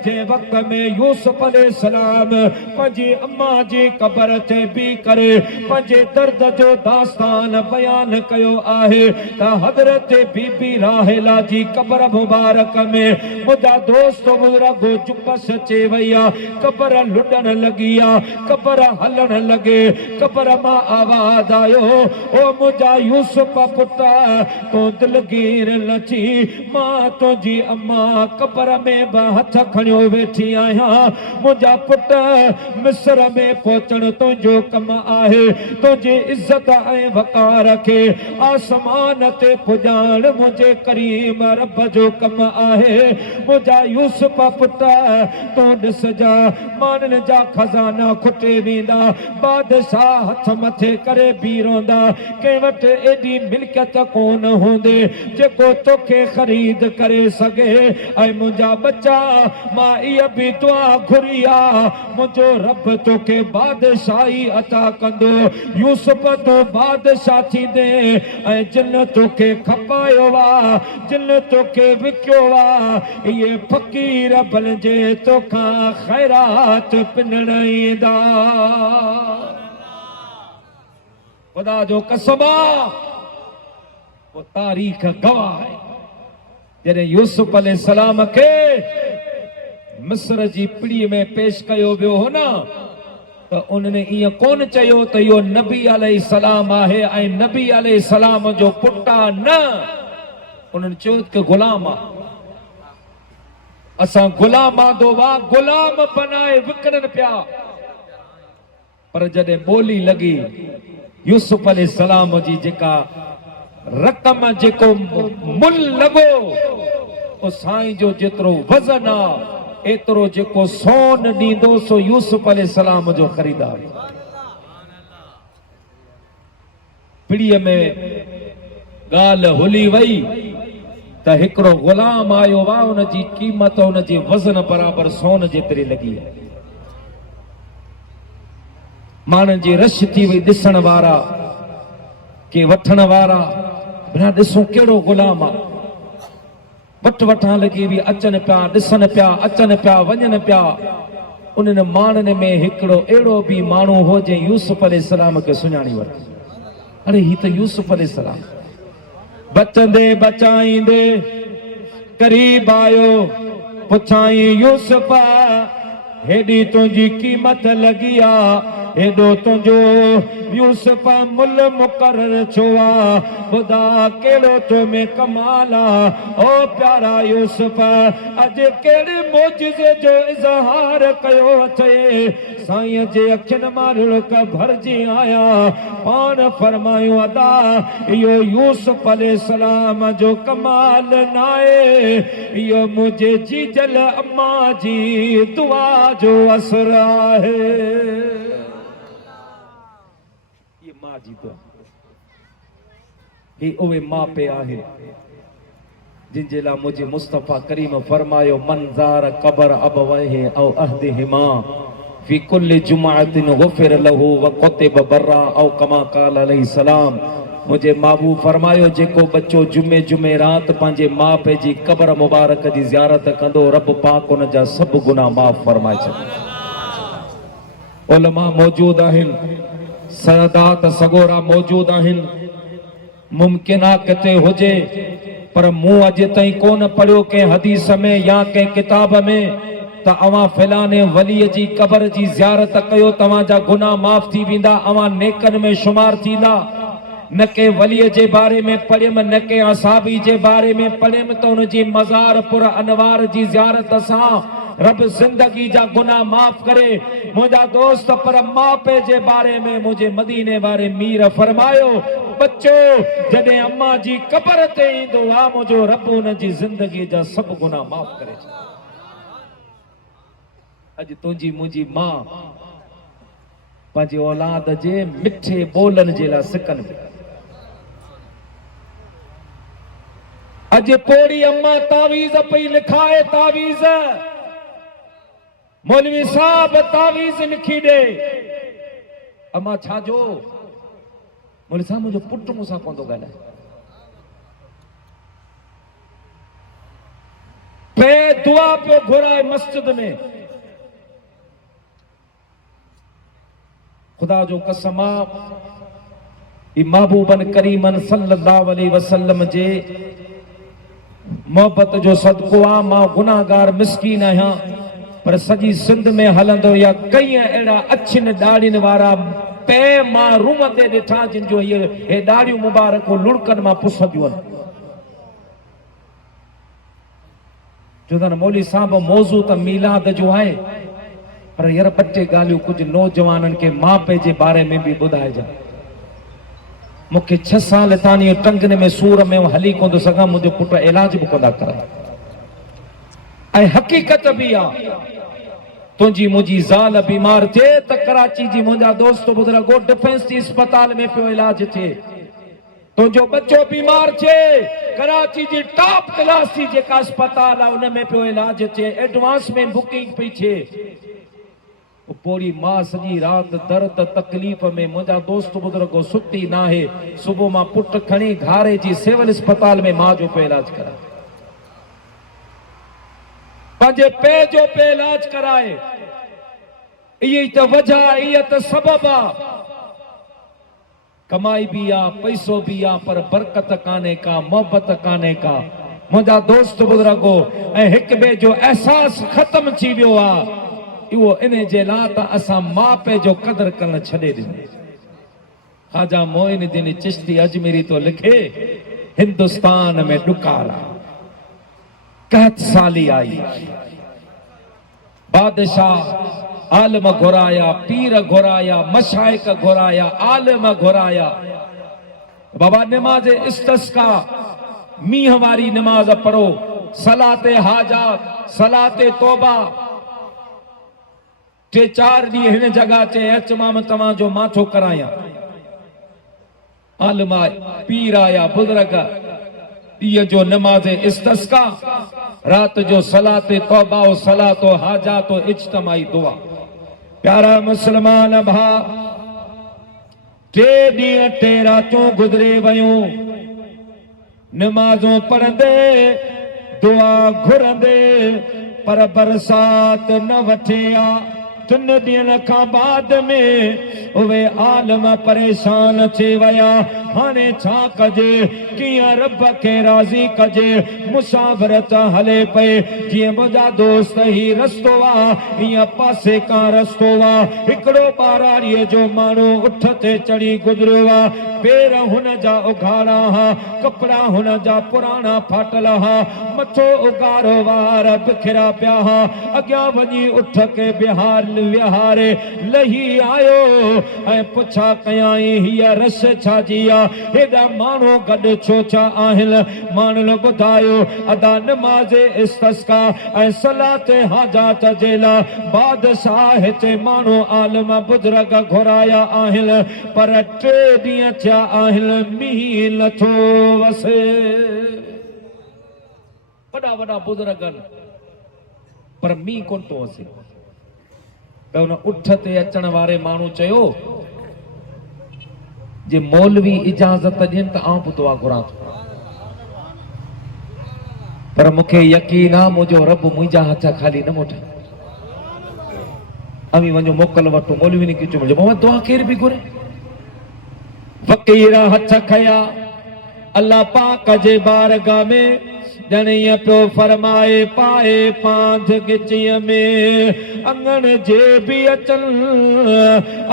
जे वक्त में यूसुफ अलैहिस्सलाम पंजी अम्मा जी कब्र ते भी करे पंजे दर्द जो दास्तान बयान कयो आहे ता हजरत बीबी राहेला जी कब्र मुबारक में मुझा दोस्त बुजुर्ग चुपस चे वैया कब्र लुटन लगिया कब्र हलन लगे कब्र मां आवाज आयो ओ मुझा यूसुफ पुटा तो दिलगीर लची मां तो जी अम्मा कब्र में हथ खणियो वेठी आया मुझा पुट मिस्र में पहुंचण तुझो कम आहे तुझी इज्जत ऐं वकार खे आसमान ते पुजाण मुझे करीम रब जो कम आहे मुझा यूसुफ पुट तो ॾिस जा मानन जा खजाना खुटे वेंदा बादशाह हथ मथे करे भी रोंदा के वटि एडी मिल्कियत कोन हूंदे जेको तोखे ख़रीद करे सघे ऐं मुझा बच्चा मां इहा भी दुआ घुरिया मुझो रब तोखे बादशाही अता कंदो यूसुफ तो बादशाह थी दे ऐं जिन तोखे खपायो वा जिन तोखे विकियो वा ये फकीर बणिजे तोखां खैरात पिनण ईंदा खुदा जो कसम वो तारीख़ गवाह है जॾहिं यूसुफ अलैहिस्सलाम खे मिस्र जी पिड़ी में पेश कयो वियो हो न तो उन्होंने इं कोन चयो तो यो नबी अलैहिस्सलाम आहे ऐं नबी अलैहिस्सलाम जो पुटा न उन्होंने चयो कि गुलाम आ असां गुलाम आंदो वा गुलाम बनाए विकणन पिया पर जॾहिं ॿोली लगी यूसुफ अलैहिस्सलाम जी जेका रकम जेको मुल लगो ओ साईं जो जेतिरो वज़न आ एतिरो जेको सोन ॾींदो सो यूसुफ अलैहिस्सलाम जो ख़रीदार पिड़ीअ में ॻाल्हि हुली वई त हिकिड़ो ग़ुलाम आयो वा उन जी क़ीमत उन जे वज़न बराबरि सोन जेतिरी लॻी माण्हुनि जी रश थी वई ॾिसण वारा के वठण वारा बिना ॾिसूं कहिड़ो ग़ुलाम आहे वठ वठां लॻी हुई अचनि पिया ॾिसनि पिया अचनि पिया वञनि पिया उन्हनि माण्हुनि में हिकिड़ो अहिड़ो बि माण्हू हो जंहिं यूसुफ अलैहिस्सलाम खे सुञाणी वरिती अरे ही त यूसुफ अलैहिस्सलाम बचंदे बचाईंदे करीब आयो पुछाई यूसुफ हेॾी तुंहिंजी क़ीमत लॻी आहे हेॾो तुंहिंजो यूसुफ मुल मुक़रर छो आहे ख़ुदा कहिड़ो तो में कमाल आहे ओ प्यारा यूसुफ अॼु कहिड़े मोजिज़े जो इज़हार कयो अथई साईं जे अखियुनि मां रुड़क भरिजी आया पाण फरमायो अदा इहो यूसुफ अलैहिस्सलाम जो कमाल न आहे इहो मुंहिंजे जीजल अम्मा जी दुआ जो असर आहे मां जी दुआ ही उहे मां पे आहे जिन जे लाइ मुंहिंजे मुस्तफ़ा करीम फरमायो मंज़ार क़ब्र अबवैहि औ अहदिहिमा फी कुल्लि जुमअतिन गुफ़िर लहू व कुतिब बर्रा औ कमा क़ाल अलैहि सलाम मुझे महबूब फरमायो जेको बच्चो जुमे जुमे रात पंहिंजे मां पे जी क़ब्र मुबारक जी ज़ियारत कंदो रब पाक उन जा सब गुनाह माफ़ फरमाए छॾे उलमा मौजूद आहिनि सदात सगोरा मौजूद आहिनि मुमकिन आहे किथे हुजे पर मूं अॼु ताईं कोन पढ़ियो के हदीस में या के किताब में त अवां फलाने वलीअ जी क़ब्र जी ज़ियारत कयो तव्हांजा गुनाह माफ़ थी वेंदा अवां नेकनि में शुमार थींदा न के वलीअ जे बारे में पढ़ियमि न के असाबी जे बारे में पढ़ियमि त उनजी मज़ार पुर अनवार जी ज़ियारत सां रब जिंदगी जा गुनाह माफ करे मुझा दोस्त। पर मापे जे बारे में मुझे मदीने वारे मीर फरमायो बच्चो जडे अम्मा जी कब्र ते ईंदो आ मुझो रब उन जी जिंदगी जा सब गुनाह माफ करे। अज तुझी मुझी मां पंहिंजे औलाद जे मिठे बोलन जे लाइ सिकन पई। अज पोड़ी अम्मा तावीज़ पई लिखाए तावीज़ मौलवी साहब तावीज़ लिखी दे अम्मा छाजो मौलवी साहब मुझो पुट मूंसां कोंदो ॻाल्हाए पे दुआ पे घुराए मस्जिद में। खुदा जो कसम ई महबूबन करीमन सल्लल्लाहु अलैहि वसल्लम जे मोहब्बत जो सदको आ। मां गुनाहगार मिस्कीन आहियां पर सजी सिंध में हलंदो या कई अहिड़ा अछिन ॾाड़ियुनि वारा पे मां रूम ते ॾिठा जिन जो हे ॾाड़ियूं मुबारकूं लुड़कनि मां पुसंदियूं आहिनि। चवंदा मौलवी साहब मौज़ू त मीलाद जो आहे पर यार ॿ टे ॻाल्हियूं कुझु नौजवाननि खे मापे जे बारे में बि ॿुधाइजां। मूंखे 6 साल ताणी टंगन में सूर में हली कोन थो सघां मुंहिंजो पुट इलाज बि कोन कराए। ऐं हक़ीक़त बि आहे तुंहिंजी मुंहिंजी ज़ाल बीमार थिए त कराची जी मुंहिंजा दोस्त बुज़ुर्गो डिफेंस जी अस्पताल में पियो इलाज थिए। तुंहिंजो बच्चो बीमार थिए कराची जी टॉप क्लास जी जेका अस्पताल आहे उन में पियो इलाज थिए एडवांस में बुकिंग पई थिए। पोड़ी मां सजी रात दर्द तकलीफ़ में मुंहिंजा दोस्त बुज़ुर्गो सुती ना है सुबह मां पुट खणी घारे जी सिविल अस्पताल में मां जो पे इलाज करा पंहिंजे पे जो पे इलाज कराए। इहे त वजह इहे त सबब आ। कमाई भी आ पैसो भी आ पर बरकत काने का मोहब्बत काने का मुंहिंजा दोस्त बुज़ुर्गो ऐं हिक ॿिए जो एहसास ख़त्म थी वियो आ। इहो इन जे लाइ त असां मापे जो कदर करण छॾे ॾिनो। ख़्वाजा मोइनुद्दीन चिश्ती अजमेरी तो लिखे हिंदुस्तान में डुकारा 61 साली आई बादशाह आलम घुराया पीर घुराया मशाइक घुराया आलम घुराया। बाबा नमाज इस्तिस्का मींह वारी नमाज पढ़ो सलाते हाजात सलाते तौबा 3-4 ॾींहं हिन जगह ते अच मां तव्हांजो माथो करायां। आलम पीर आया बुज़ुर्ग ॾींहं जो नमाज इस्तिस्का रात जो सलाते तौबा और सलातो हाजातो इज्तिमाई दुआ। प्यारा मुसलमान भा 3 ॾींहं 3 रातूं गुज़रे वयूं नमाज़ों पढ़ंदे दुआ घुरंदे पर बरसात न वठिया। 3 ॾींहंनि खां बाद में उहे आलम परेशान थी विया। हाणे छा कजे कीअं रब खे राज़ी कजे मुसाफ़िरत हले पई। जीअं मुंहिंजा दोस्त ही रस्तो आहे हीअं पासे खां रस्तो आहे। हिकिड़ो 12 जो माण्हू उठ ते चढ़ी गुज़रियो आहे। पेर हुन जा उघाड़ा हा कपिड़ा हुन जा पुराणा फाटल हा मथो उघाड़ो वार बिखरा पिया हा। अॻियां वञी उठ के विहारे लही आयो ऐं पुछा कयाई हीअ रस छाजी आहे हेॾा माण्हू गॾु छो छा आहिनि। माण्हुनि ॿुधायो अदा नमाज़ इस्तिस्का ऐं सलाते हाजात जे लाइ बादशाह हिते माण्हू आलम बुज़ुर्ग घुराया आहिनि पर 3 ॾींहं थिया आहिनि मींहुं नथो वसे। वॾा वॾा बुज़ुर्ग पर मींहुं कोन थो वसे। त उन उठ ते अचण वारे माण्हू चयो जे मौलवी इजाज़त ॾियनि त आउं बि दुआ घुरां थो पर मूंखे यकीन आहे मुंहिंजो रब मुंहिंजा हथ खाली न मोटा। अमी वञो मोकल वठो मौलवी ने किचो मुंहिंजो मोहम्मद दुआ केर बि घुरे। फ़क़ीर हथ खया अल्लाह पाक जे बारगाह में जनिया प्यो फरमाए पाए पांध गिचिय में अंगण जे भी अचन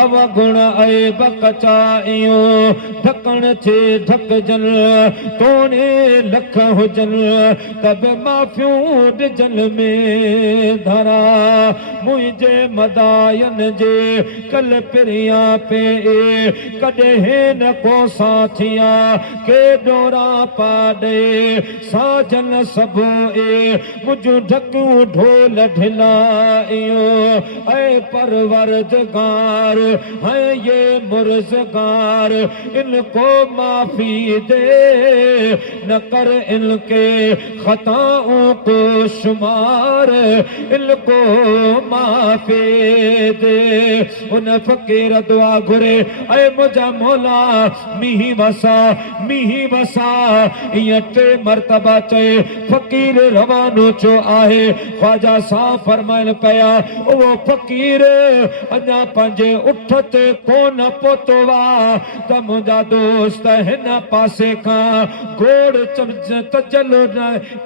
अवगुण ऐ बकचाइयो ढकण थे ढक जन तोने लख हुजन तब माफियूं डिजन में धरा मुझे मदायन जे कल पिरिया पे कॾहिं न को साथिया के डोरा पाडे साजन सबो मुझो ढकूं ढोल ढिलाइयो ऐ परवरदिगार है ये मुर्ज़गार इनको माफी दे न कर इनके खताओं को शुमार इनको माफी दे उन फकीर दुआ घुरे ऐ मुझा मौला मीही वसा ये टे मर्तबा चए फकीर रवानो चो आहे ख्वाजा सा फरमाइल पया वो फकीर अञा पंहिंजे उठ ते कोन पहुतो वा त मुंहिंजा दोस्त हिन पासे खां घोड़ तजलो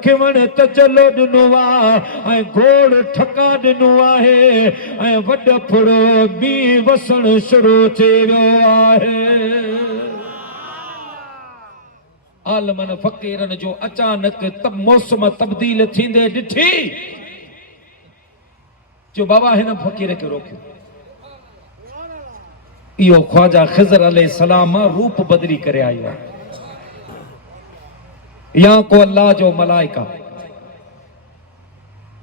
खिवण तजलो ॾिनो आहे ऐं घोड़ ठका ॾिनो आहे ऐं वॾ फुड़ो बि वसण शुरू थी वियो आहे आलमन फकीरन जो अचानक तब मौसम तब्दील थींदे ॾिठी जो बाबा हिन फकीर खे रोकियो इहो ख्वाजा खिज़र अलैहिस्सलाम रूप बदली करे आयो आहे या को अल्लाह जो मलाइका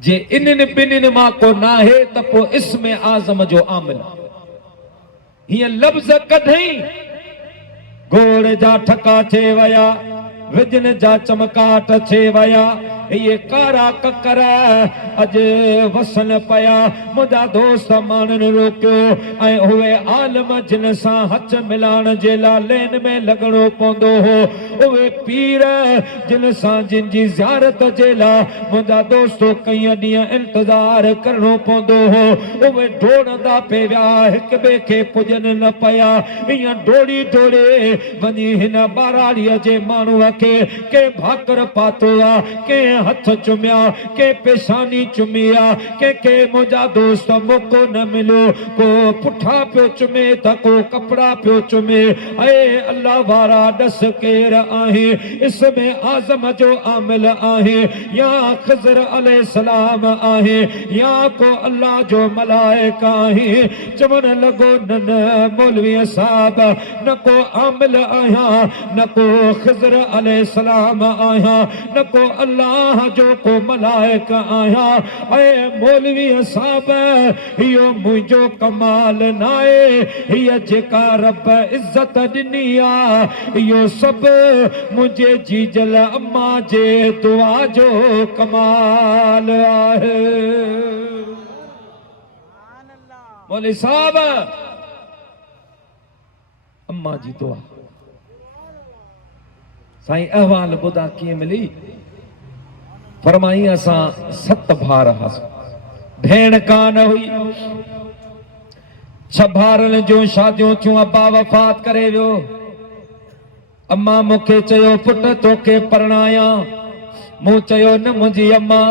जे इन्हनि ॿिन्हिनि मां को नाहे त पोइ इस्म आज़म जो आमिल हीअं लफ़्ज़ कढई घोड़ जा ठका थे वया विजन जा चमकाट थे वया ये कारा ककर अज वसन पया मुझा दोस्त मानन रोकियो ऐं उहे आलम जिन सां हथ मिलाण जे लाइ लेन में लगणो पवंदो हो उहे पीर जिन सां जिन जी ज़ियारत जे लाइ मुंहिंजा दोस्तो कई ॾींहं इंतज़ार करणो पवंदो हो उहे डोड़ंदा पे विया हिक ॿिए खे पुॼनि न पिया ईअं डोड़ी डोड़े वञी हिन ॿाराड़ीअ जे माण्हूअ खे के भाकर पातो आहे के हथ चुमिया के पेशानी चुमिया के मुझा दोस्त मौको न मिलो को पुठा पियो चुमे त को कपड़ा पियो चुमे ऐ अल्लाह वारा दस केर आहे इसमें आज़म जो आमिल आहे या खिज़र अलैहिस्सलाम आहे या को अल्लाह जो मलाइक आहे चवण लॻो न मौलवी साहब न को आमिल आहियां न को खिज़र अलैहिस्सलाम आहियां न को अल्लाह जो को मलाइक आया ऐ मौलवी साहब इहो मुंहिंजो कमाल नाहे हीअ जेका रब इज़त ॾिनी आहे इहो सभु मुंहिंजे जीजल अम्मा जे दुआ जो कमाल आहे मौलवी साहब अम्मा जी दुआ साईं अहवाल ॿुधा कीअं मिली फरमाई असां 7 भार हस भेण कान हुई 6 भारनि जो शादियूं थियूं अब्बा वफ़ात करे वियो अम्मा मूंखे चयो पुट तोखे परणाया मूं चयो न मुंहिंजी अम्मा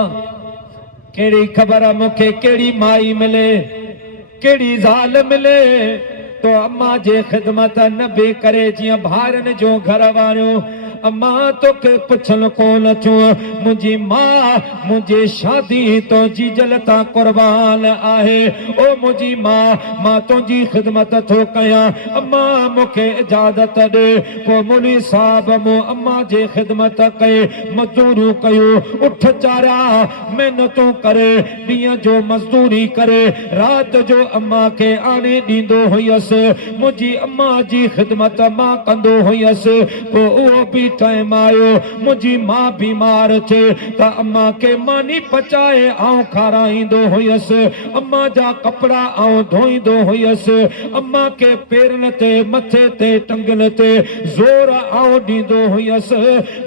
कहिड़ी ख़बर मूंखे कहिड़ी माई मिले कहिड़ी ज़ाल मिले तो अम्मा जे ख़िदमत न बि करे जीअं भारनि जो घर वारियूं अम्मा तोखे पुछल कोन थियूं मुंहिंजी मां मुंहिंजी शादी तुंहिंजी जल तां कुर्बान आहे ओ मुंहिंजी मां तुंहिंजी ख़िदमत थो कयां अम्मा मूंखे इजाज़त ॾे पोइ मौलवी साहब मूं अम्मा जे ख़िदमत कई मज़दूरियूं कयूं उठ चारिया महिनतूं करे ॾींहं जो मज़दूरी करे राति जो अम्मा खे आणे ॾींदो हुयसि मुंहिंजी अम्मा जी ख़िदमत मां कंदो हुयसि पोइ उहो बि टाइम आयो मुंहिंजी मां बीमार थे त अम्मा के मानी पचाए आऊं खाराईंदो हुयसि अम्मा जा कपड़ा आऊं धोईंदो हुयसि अम्मा के पेरन ते मथे ते टंगन ते ज़ोर आऊं ॾींदो हुयसि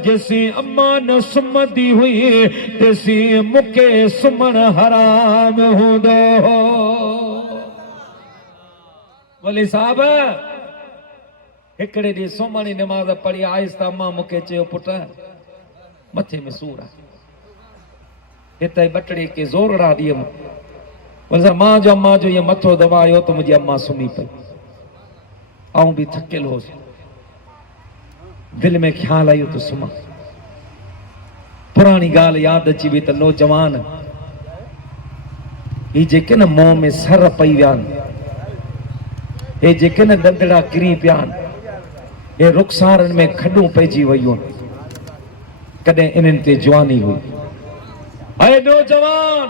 जेसी अम्मा न सुम्हंदी हुई तेसी मूंखे सुम्हण हराम हूंदो हो वली साहब हिकिड़े ॾींहुं सुम्हणी नमाज़ पढ़ी आहिस्ता अम्मा मूंखे चयो पुट मथे में सूर आहे हिते बटड़े के ज़ोरड़ा ॾियम बोले मां जो अम्मा जो ये मथो दबायो तो मुझे अम्मा सुम्ही पई आऊं भी थकियल होसि दिल में ख्याल आयो तो सुम्हां पुरानी ॻाल्हि यादि अची वई त नौजवान ही जेके न मुंहं में सर पई विया आहिनि हे जेके न दंदड़ा किरी पिया आहिनि हे रुखसारनि में खॾूं पइजी वयूं कॾहिं इन्हनि ते जवानी हुई अरे नौजवान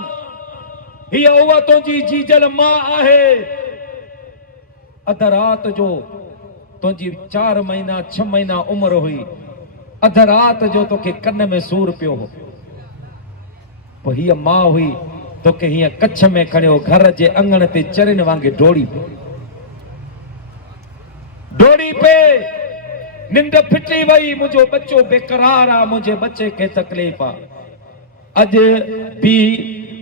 हीअ उहा तुंहिंजी जीजल मां आहे अध रात जो तुंहिंजी 4 महीना 6 महीना उम्र हुई अध रात जो तोखे कन में सूर पियो हो पोइ हीअ मां हुई तोखे हीअं कच्छ में खणियो घर जे अंगण ते चरिन वांगुरु डोड़ी पे निंड फिटी वई मुंहिंजो बच्चो बेकरार आहे मुंहिंजे बच्चे खे तकलीफ़ आहे अॼु भी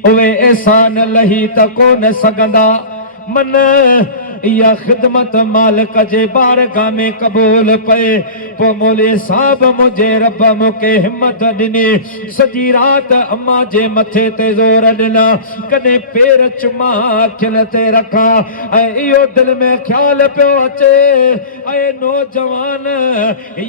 उहे एहसान लही त कोन सघंदा मन या खिदमत मालिक जे बारगाह में कबूल पए पो मोले साहब मुझे रब मुके हिम्मत दिनी सजी रात अम्मा जे मथे ते जोर दिना कने पैर चुमा अखियुनि ते रखा इहो दिल में ख्याल पियो अचे ऐं नौजवान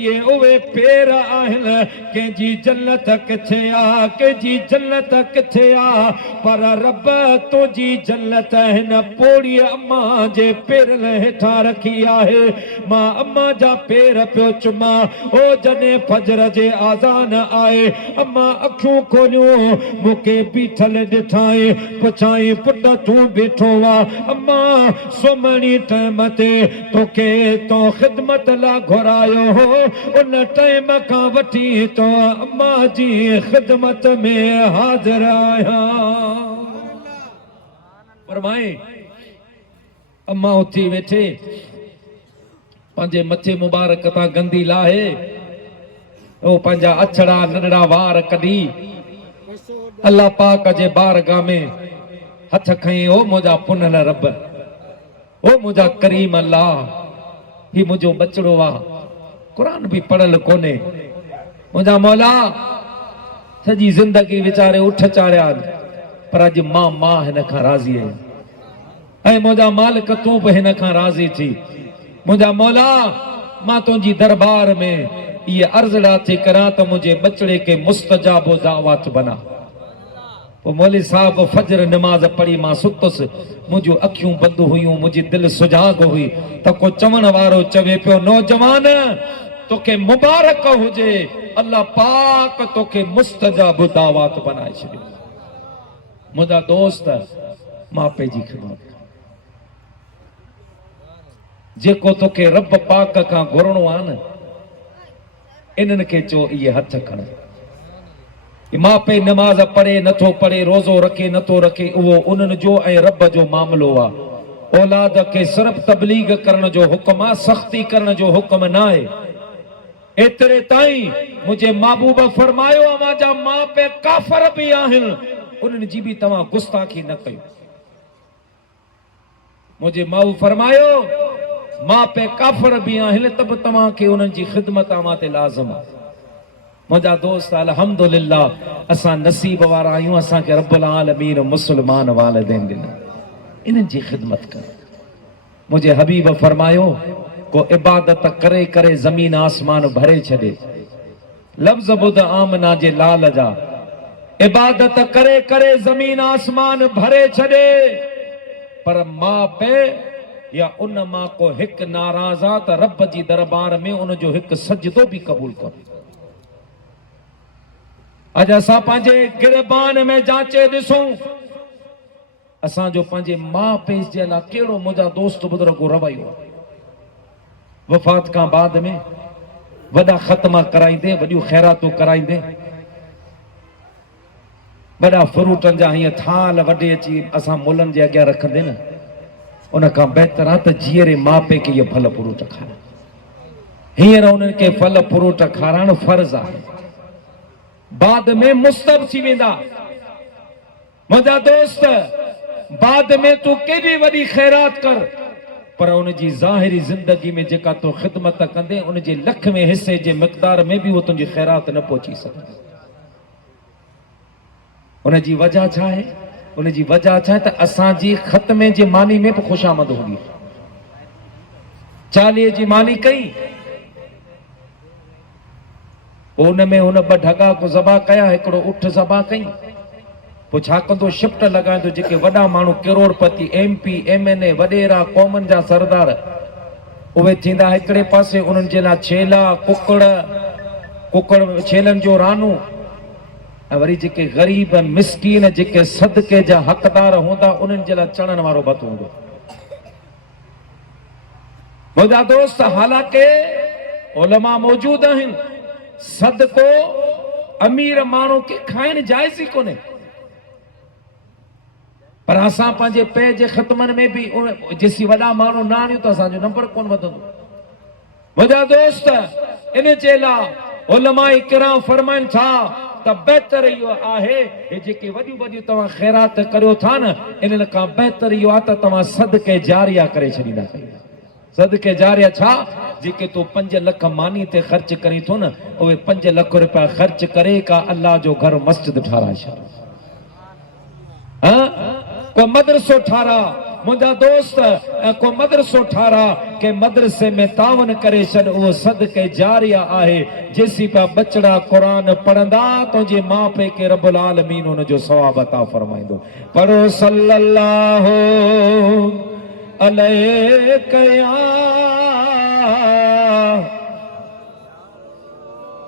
ये उहे पैर आहिनि कंहिंजी जन्नत किथे आ कंहिंजी जन्नत किथे आ पर रब तुंहिंजी जन्नत हिन पोड़ी अम्मा जे पैर हेठा रखी आहे मां अम्मा जा पैर पियो चुमा ओ जने फजर जे आज़ान आए अम्मा अखियूं खोलियूं मूंखे बीठल ॾिठाई पुछाई पुट तूं बीठो वा अम्मा सुम्हणी टाइम ते तोखे तो ख़िदमत लाइ घुरायो हो उन टाइम खां वठी तो अम्मा जी ख़िदमत में हाज़िर आहियां फरमाए अम्मा उथी वेठे पंहिंजे मथे मुबारक तां गंदी लाहे ओ पंहिंजा अछड़ा नंढड़ा वार कढी अल्लाह पाक जे बारगाह में हथ खई ओ मुंहिंजा पुनल रब ओ मुंहिंजा करीम अल्लाह ही मुंहिंजो बचड़ो आहे कुरान भी पढ़ल कोने मुंहिंजा मौला सॼी ज़िंदगी वीचारे उठ चाढ़िया पर अॼु मां हिन खां राज़ी आहियां ऐं मुंहिंजा मालिक तूं बि हिन खां राज़ी थी मुंहिंजा मौला मां तुंहिंजी दरबार में ये अर्ज़ थी करां त मुंहिंजे बचड़े के मुस्तजाबो दावत बना पोइ मौली साहब फजर नमाज पढ़ी मां सुतुसि मुंहिंजूं अखियूं बंदि हुयूं मुंहिंजी दिलि सुजाग हुई त को चवण वारो चवे पियो नौजवान तोखे मुबारक हुजे अल्लाह पाक तोखे मुस्तजाबो दावत बनाए छॾियो मुंहिंजा दोस्त मापे जी ख़िदमत जेको तोखे रब पाक खां घुरणो आहे न इन्हनि खे चओ इहे हथ खण मापे नमाज़ पढ़े नथो पढ़े रोज़ो रखे नथो रखे उहो उन्हनि जो ऐं रब जो मामिलो आहे औलाद खे सिर्फ़ तबलीग करण जो हुक्म आहे सख़्ती करण जो हुक्म न आहे एतिरे ताईं मुंहिंजे महबूब फरमायो मुंहिंजा मापे काफ़र बि आहिनि उन्हनि जी बि तव्हां गुस्ताखी न कयो मुंहिंजे महबूब फरमायो मां पे काफ़र भी आहिनि त बि तव्हांखे उन्हनि जी ख़िदमत मां ते लाज़िम आहे मुंहिंजा दोस्त अल्हम्दुलिल्लाह असां नसीब वारा आहियूं असांखे रब्बुल आलमीन मुस्लमान वालिदैन ॾिना इन्हनि जी ख़िदमत कर मुंहिंजे हबीब फरमायो को इबादत करे करे ज़मीन आसमान भरे छॾे लफ़्ज़ ॿुध आमना जे लाल जा इबादत करे करे ज़मीन आसमान भरे छॾे पर मां पे या उन मां को हिकु नाराज़ आहे त रब जी दरबार में उन जो हिकु सजदो बि क़बूल कोन्हे अॼु असां पंहिंजे गिरबान में जांचे ॾिसूं असांजो पंहिंजे माउ पीउ जे लाइ कहिड़ो मुंहिंजा दोस्त बुज़ुर्ग रवैयो आहे वफ़ात खां बाद में वॾा ख़त्मा कराईंदे वॾियूं ख़ैरातूं कराईंदे वॾा फ्रूटनि जा हीअं थाल वॾे अची असां मुलनि जे अॻियां रखंदे न उन खां बहितर आहे त जीअरे माउ पीउ खे इहे फल फ्रूट खाराइण हींअर उन्हनि खे फल फ्रूट खाराइण फर्ज़ आहे बाद में मुस्तब थी वेंदा मुंहिंजा दोस्त बाद में तूं केॾी वॾी ख़ैरात कर पर उन जी ज़ाहिरी ज़िंदगी में जेका तूं ख़िदमत कंदे उन जे लख में हिसे जे मिक़दार में बि उहो तुंहिंजी ख़ैरात न पहुची सघंदी उन जी वजह छा आहे? उन जी वजह छा आहे त असांजी ख़त्मे जी मानी में बि ख़ुशामद हूंदी। चालीहे जी मानी कई, पोइ उन में हुन ॿ ढगा को ज़बा कया, हिकिड़ो उठ ज़बा कई। पोइ छा कंदो? शिफ्ट लॻाईंदो। जेके वॾा माण्हू करोड़पति, MP, MNA, वॾेरा क़ौमनि जा सरदार, उहे थींदा हिकिड़े पासे, उन्हनि जे लाइ छेला, कुकड़ छेलनि जो रानू, ऐं वरी जेके ग़रीब मिसकीन जेके सदके जा हक़दार हूंदा उन्हनि जे लाइ चणन वारो भतु हूंदो। मुंहिंजा दोस्त, हालांकि उलमा मौजूद आहिनि, सदको अमीर माण्हू खे खाइण जाइज़ ई कोन्हे, पर असां पंहिंजे पे जे ख़त्मनि में बि जेसी वॾा माण्हू न आणियूं त असांजो नंबर कोन वधंदो। मुंहिंजा दोस्त, इन जे लाइ उलमाए किराम फरमाइनि था त बहितर इहो आहे, हे जेके वॾियूं वॾियूं तव्हां ख़ैरात करियो था न, इन खां बहितर इहो आहे त तव्हां सदके जारिया करे छॾींदा कयो। सदके जारिया छा? जेके तूं 5 लख मानी ते ख़र्च करी थो न, उहे 5 लख रुपया ख़र्च करे का अल्लाह जो घर मस्जिद ठाराए छॾ, को मदरसो ठारा। मुंहिंजा दोस्त, को मदरसो ठारा के मदरसे में तावन करे छॾ, उहो सदके जारिया आहे। जेसी पिया बचड़ा क़ुरान पढ़ंदा तुंहिंजे माउ पीउ खे रब्बुल आलमीन उन जो सवाब अता फरमाईंदो। पढ़ो सल्लल्लाहु अलैहि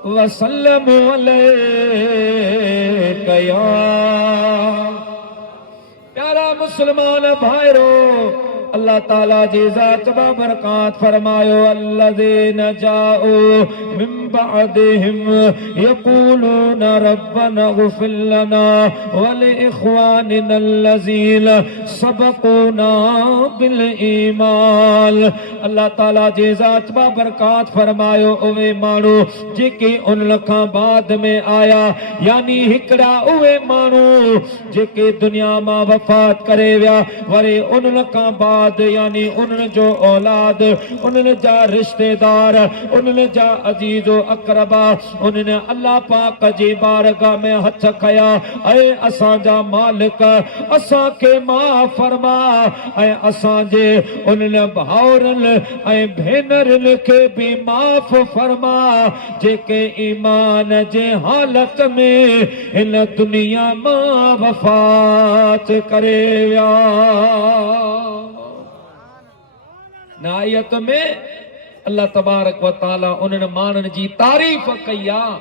वसल्लम अलैहि। प्यारा मुसलमान भाइरो, अल्लाह ताला जी ज़ात बाबरकात फरमायो, अल्लज़ीना जाऊ मिन बअदिहिम यक़ूलूना रब्बना इग़फिर लना व लिइख़वानिना अल्लज़ीना सबक़ूना बिल ईमान। अल्लाह ताला जी ज़ात बाबरकात फरमायो, उहे माण्हू जेके उन खां बाद में आया, यानी हिकिड़ा उहे माण्हू जेके दुनिया मां वफ़ात करे विया, वरी उन खां बाद यानी उन्हनि जो औलाद, उन्हनि जा रिश्तेदार, उन्हनि जा अजीज़ो अक़रबा, उन्हनि अल्लाह पाक जी बारगाह में हथ खया, ऐं असांजा मालिक असांखे माफ़ फरमा, ऐं असांजे उन्हनि भाउरनि ऐं भेनरुनि खे बि माफ़ फरमा जेके ईमान जे हालत में हिन दुनिया मां वफ़ात करे विया। नायत में अल्लाह तबारक व तआला उन्हनि माण्हुनि जी तारीफ़ कई आहे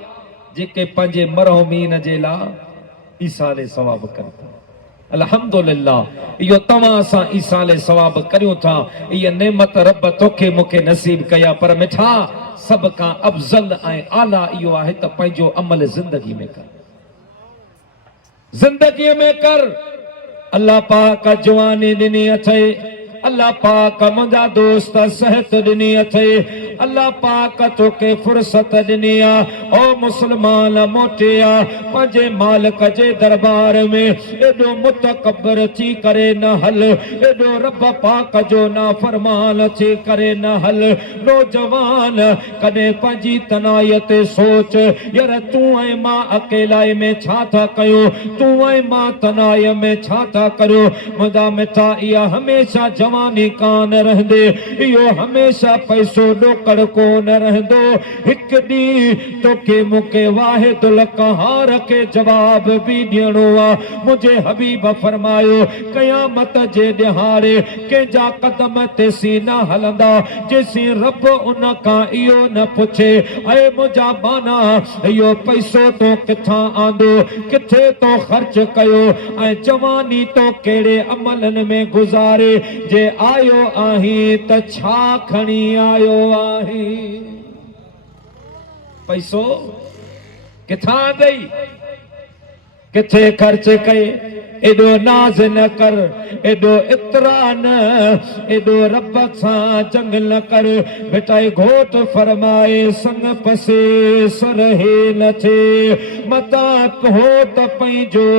जेके पंहिंजे मरहुमीन जे लाइ ईसाले सवाब कनि था। अल्हम्दुलिल्लाह, इहो तव्हां असां ईसाले सवाब करियूं था, इहा नेमत रब तोखे मूंखे नसीब कया। पर मिठा, सभ खां अफ़ज़ल ऐं आला इहो आहे त पंहिंजो अमल ज़िंदगी में कर, ज़िंदगीअ में कर। अल्लाह पाक जवानी ॾिनी अथई, अल्लाह पाक मुंहिंजा दोस्त सेहत ॾिनी अथई, अल्लाह पाक तोखे फुर्सत ॾिनी आहे। ओ मुसलमान, मोटे आ पंहिंजे मालिक जे दरबार में एॾो मुतकबर थी करे न हल, एॾो रब पाक जो नाफरमान थी करे न हल। नौजवान, कॾहिं पंहिंजी तनाईअ ते सोच, यार तूं ऐं मां अकेलाई में छा था कयूं, तूं ऐं मां तनाईअ में छा था करियो। मुंहिंजा मिठा, इहा हमेशा जवानी कान रहंदे, इहो हमेशा पैसो ॾोकड़ कोन रहंदो। हिकु ॾींहुं तोखे मूंखे वाहिदुल क़हार खे जवाब बि ॾियणो आहे। मुंहिंजे हबीब फरमायो, क़यामत जे ॾिहाड़े कंहिंजा कदम तेसी न हलंदा जेसी रब उन खां इहो न पुछे, ऐं मुंहिंजा बाना इहो पैसो तो किथां आंदो, किथे तो ख़र्च कयो, ऐं जवानी तो कहिड़े अमलनि में गुज़ारे। जे आयो आहीं त छा खणी आयो आहीं? पैसो किथां अथई, किथे ख़र्च कए? एॾो नाज़ न कर, एॾो इतरा न, एॾो रब सां जंग न कर। बेटा घोट फरमाए, संग पसे सरहे न थे, मता हो त पंहिंजो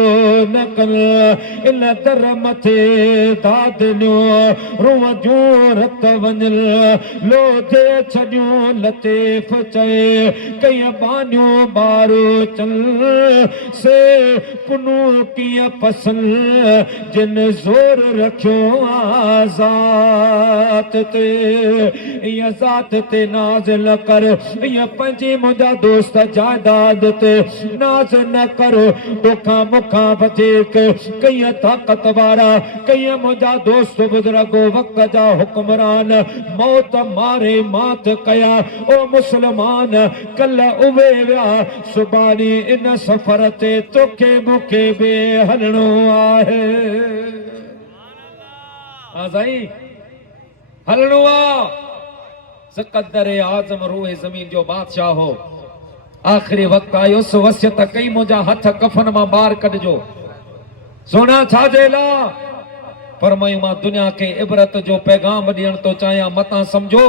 न कर। इन दर मथे दादलियो रूह जूं रत वञल, लोधे छॾियो लतीफ़ चए, कई बानियूं बारो चल से पुनू किया पसंद जिन जोर रखो आजात ते या जात ते नाज न कर या पंजी मुझा दोस्त जायदाद ते नाज न करो तोखा मुखा बचेक कई ताकत वारा कई मुझा दोस्त बुजुर्गो वक्त जा हुक्मरान मौत मारे मात कया ओ मुसलमान कल उवे व्या सुबानी इन सफर ते तोखे मुखे बे हलणो आहे आज़ाई हलणो आ सकदर आजम रूहे जमीन जो बादशाह हो आखिरी वक्त आयो सो वसियत कई मुझा हथ कफन मां बाहर कढजो सोना छाजेला फरमाई मां दुनिया के इबरत जो पैगाम ॾियण तो चाहियां मता समझो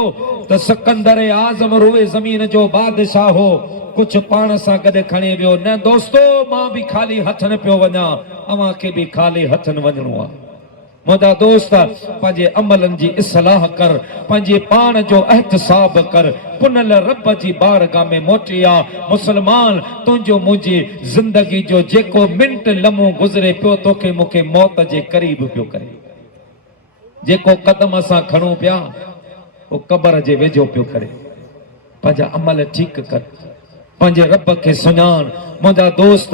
त सिकंदर आज़म रूए जमीन जो बादशाह हो कुछ पाण सां गॾु खणी वियो न दोस्तो मां भी खाली हथ न पियो वञा अवां खे भी खाली हथ न वञणो आहे मुझा दोस्त पंहिंजे अमलन जी इस्लाह कर पंहिंजे पान जो एहतसाब कर पुनल रब जी बारगाह में मोटी आ मुसलमान तुंहिंजो मुंहिंजी जिंदगी जो जेको मिंट लम्हो गुज़रे पियो तोखे मूंखे मौत जे करीब पियो करे जेको कदम असां खणूं पिया वो कबर जे वेझो पियो करे पंहिंजा अमल ठीक कर पंहिंजे रब खे सुञाण मुंहिंजा दोस्त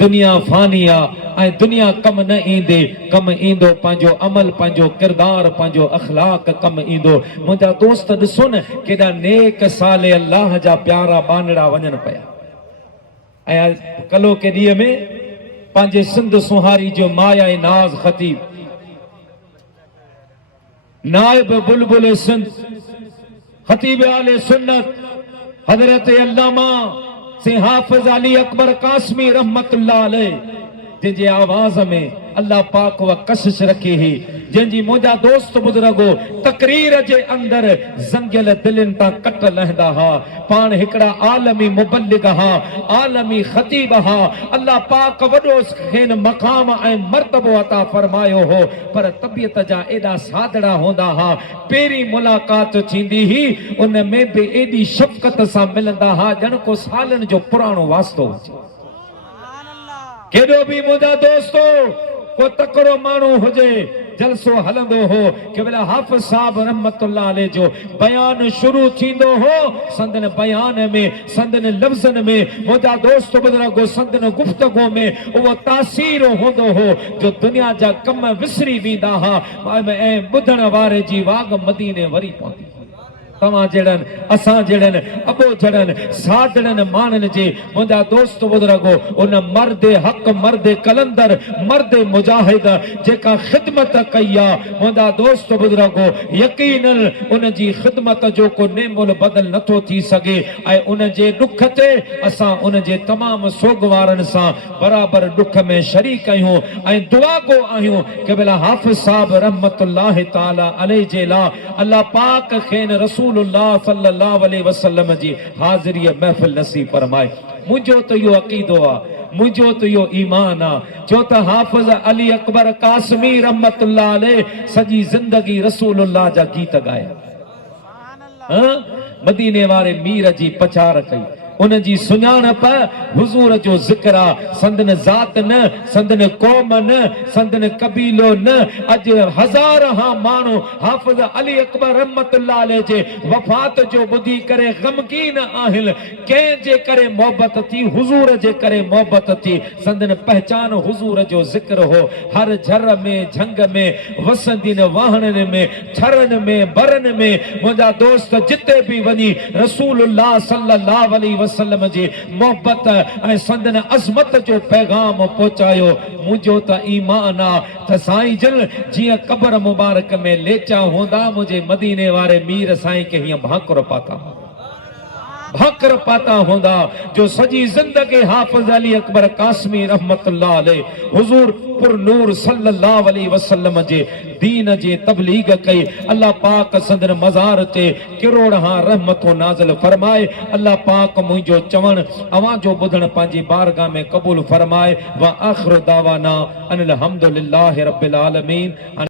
दुनिया फानी आ दुनिया कम न ईंदे कम ईंदो पंहिंजो अमल पंहिंजो किरदार पंहिंजो अखलाक कम ईंदो मुंहिंजा दोस्त ॾिसो न केॾा नेक साले अल्लाह जा प्यारा बानड़ा वञनि पिया ऐं कलो के ॾींहं में पंहिंजे सिंध सुहारी जो माया नाज़ ख़तीब नाइब बुलबुल सिंध ख़तीब आले सुन्नत हजरत अल्लामा से हाफिज अली अकबर कासमी रहमतुल्लाह अलैह जिनकी आवाज में अल्लाह पाक व कशिश रखी ही जिनकी मुझा दोस्त बुजुर्गो तकरीर के अंदर जंगल दिलन ता कट लहंदा हा पान हिकड़ा आलमी मुबल्लिग हा आलमी खतीब हा अल्लाह पाक वडो खेन मकाम ए मर्तबो अता फरमायो हो पर तबियत जा एडा सादड़ा होंदा हा पेरी मुलाकात थींदी ही उन में भी एडी शफकत सा मिलंदा हा जन को सालन जो पुरानो वास्तो केडो भी मुझा दोस्तो को तकड़ो मानू हुजे जलसो हलंदो हो के बेला हाफिज साहब रहमतुल्लाह अलैह जो बयान शुरू थींदो हो संदन बयान में संदन लफ्जन में मुझा दोस्त बुजुर्गो संदन गुफ्तगो में वो तासीर होंदो हो जो दुनिया जा कम विसरी वेंदा हा ऐं बुधण वारे जी वाग मदीने वरी पहुंदी तवा जड़न असा जड़न अबो जड़न सादड़न मानन जे मुझा दोस्त बुजुर्गो उन मर्द हक मर्द कलंदर मर्द मुजाहिद जेका खिदमत कया मुझा दोस्त बुजुर्गो यकीनन उन जी खिदमत जो को नेमोल बदल नथो थी सके ऐं उन जे दुख ते असा उन जे तमाम सोगवारन सा बराबर दुख में शरीक आहियूं ऐं दुआ को आहियूं के बेला हाफिज साहब रहमतुल्लाह ताला अलैह जे ला अल्लाह पाक खेन रसूल सल्लल्लाहु अलैहि वसल्लम जी हाज़िरी महफिल नसीब फरमाए मुझो तो यो अकीदो आ मुझो तो यो ईमान आ जो त हाफिज अली अकबर कासमी रहमतुल्लाह अलैह सजी जिंदगी रसूलुल्लाह जा गीत गाया मदीने वारे मीर जी पछार कई उन जी सुञाणप हुजूर जो जिक्र आ संदन जात न संदन कौम न संदन कबीलो न अज हजार हा मानो हाफिज अली अकबर रहमतुल्लाह अलैह जे वफात जो बुधी करे गमगीन आहिल के जे करे मोहब्बत थी हुजूर जे करे मोहब्बत थी संदन पहचान हुजूर जो जिक्र हो हर झर में झंग में वसंदीन वाहन में छरन में बरन में मुझा दोस्त जिते भी वनी रसूलुल्लाह सल्लल्लाहु अलैहि वसल्लम जी मोहब्बत ऐं संदन अज़मत जो पैगाम पहुंचायो मुझो त ईमान आ त साईं जन जिया कबर मुबारक में लेचा होंदा मुझे मदीने वारे मीर साईं के हिया भाकर पाता होंदा जो सजी जिंदगी हाफिज अली अकबर कासमी रहमतुल्लाह अलैह हुजूर पुर नूर सल्लल्लाहु अलैहि वसल्लम जे दीन जे तबलीग कई अल्लाह पाक संदन मजार ते करोड़ा रहमतों नाज़िल फरमाए अल्लाह पाक मुझो चवण अवां जो बुधण पांजी बारगाह में कबूल फरमाए व आखिर दावाना अनिल हम्दुलिल्लाहि रब्बिल आलमीन।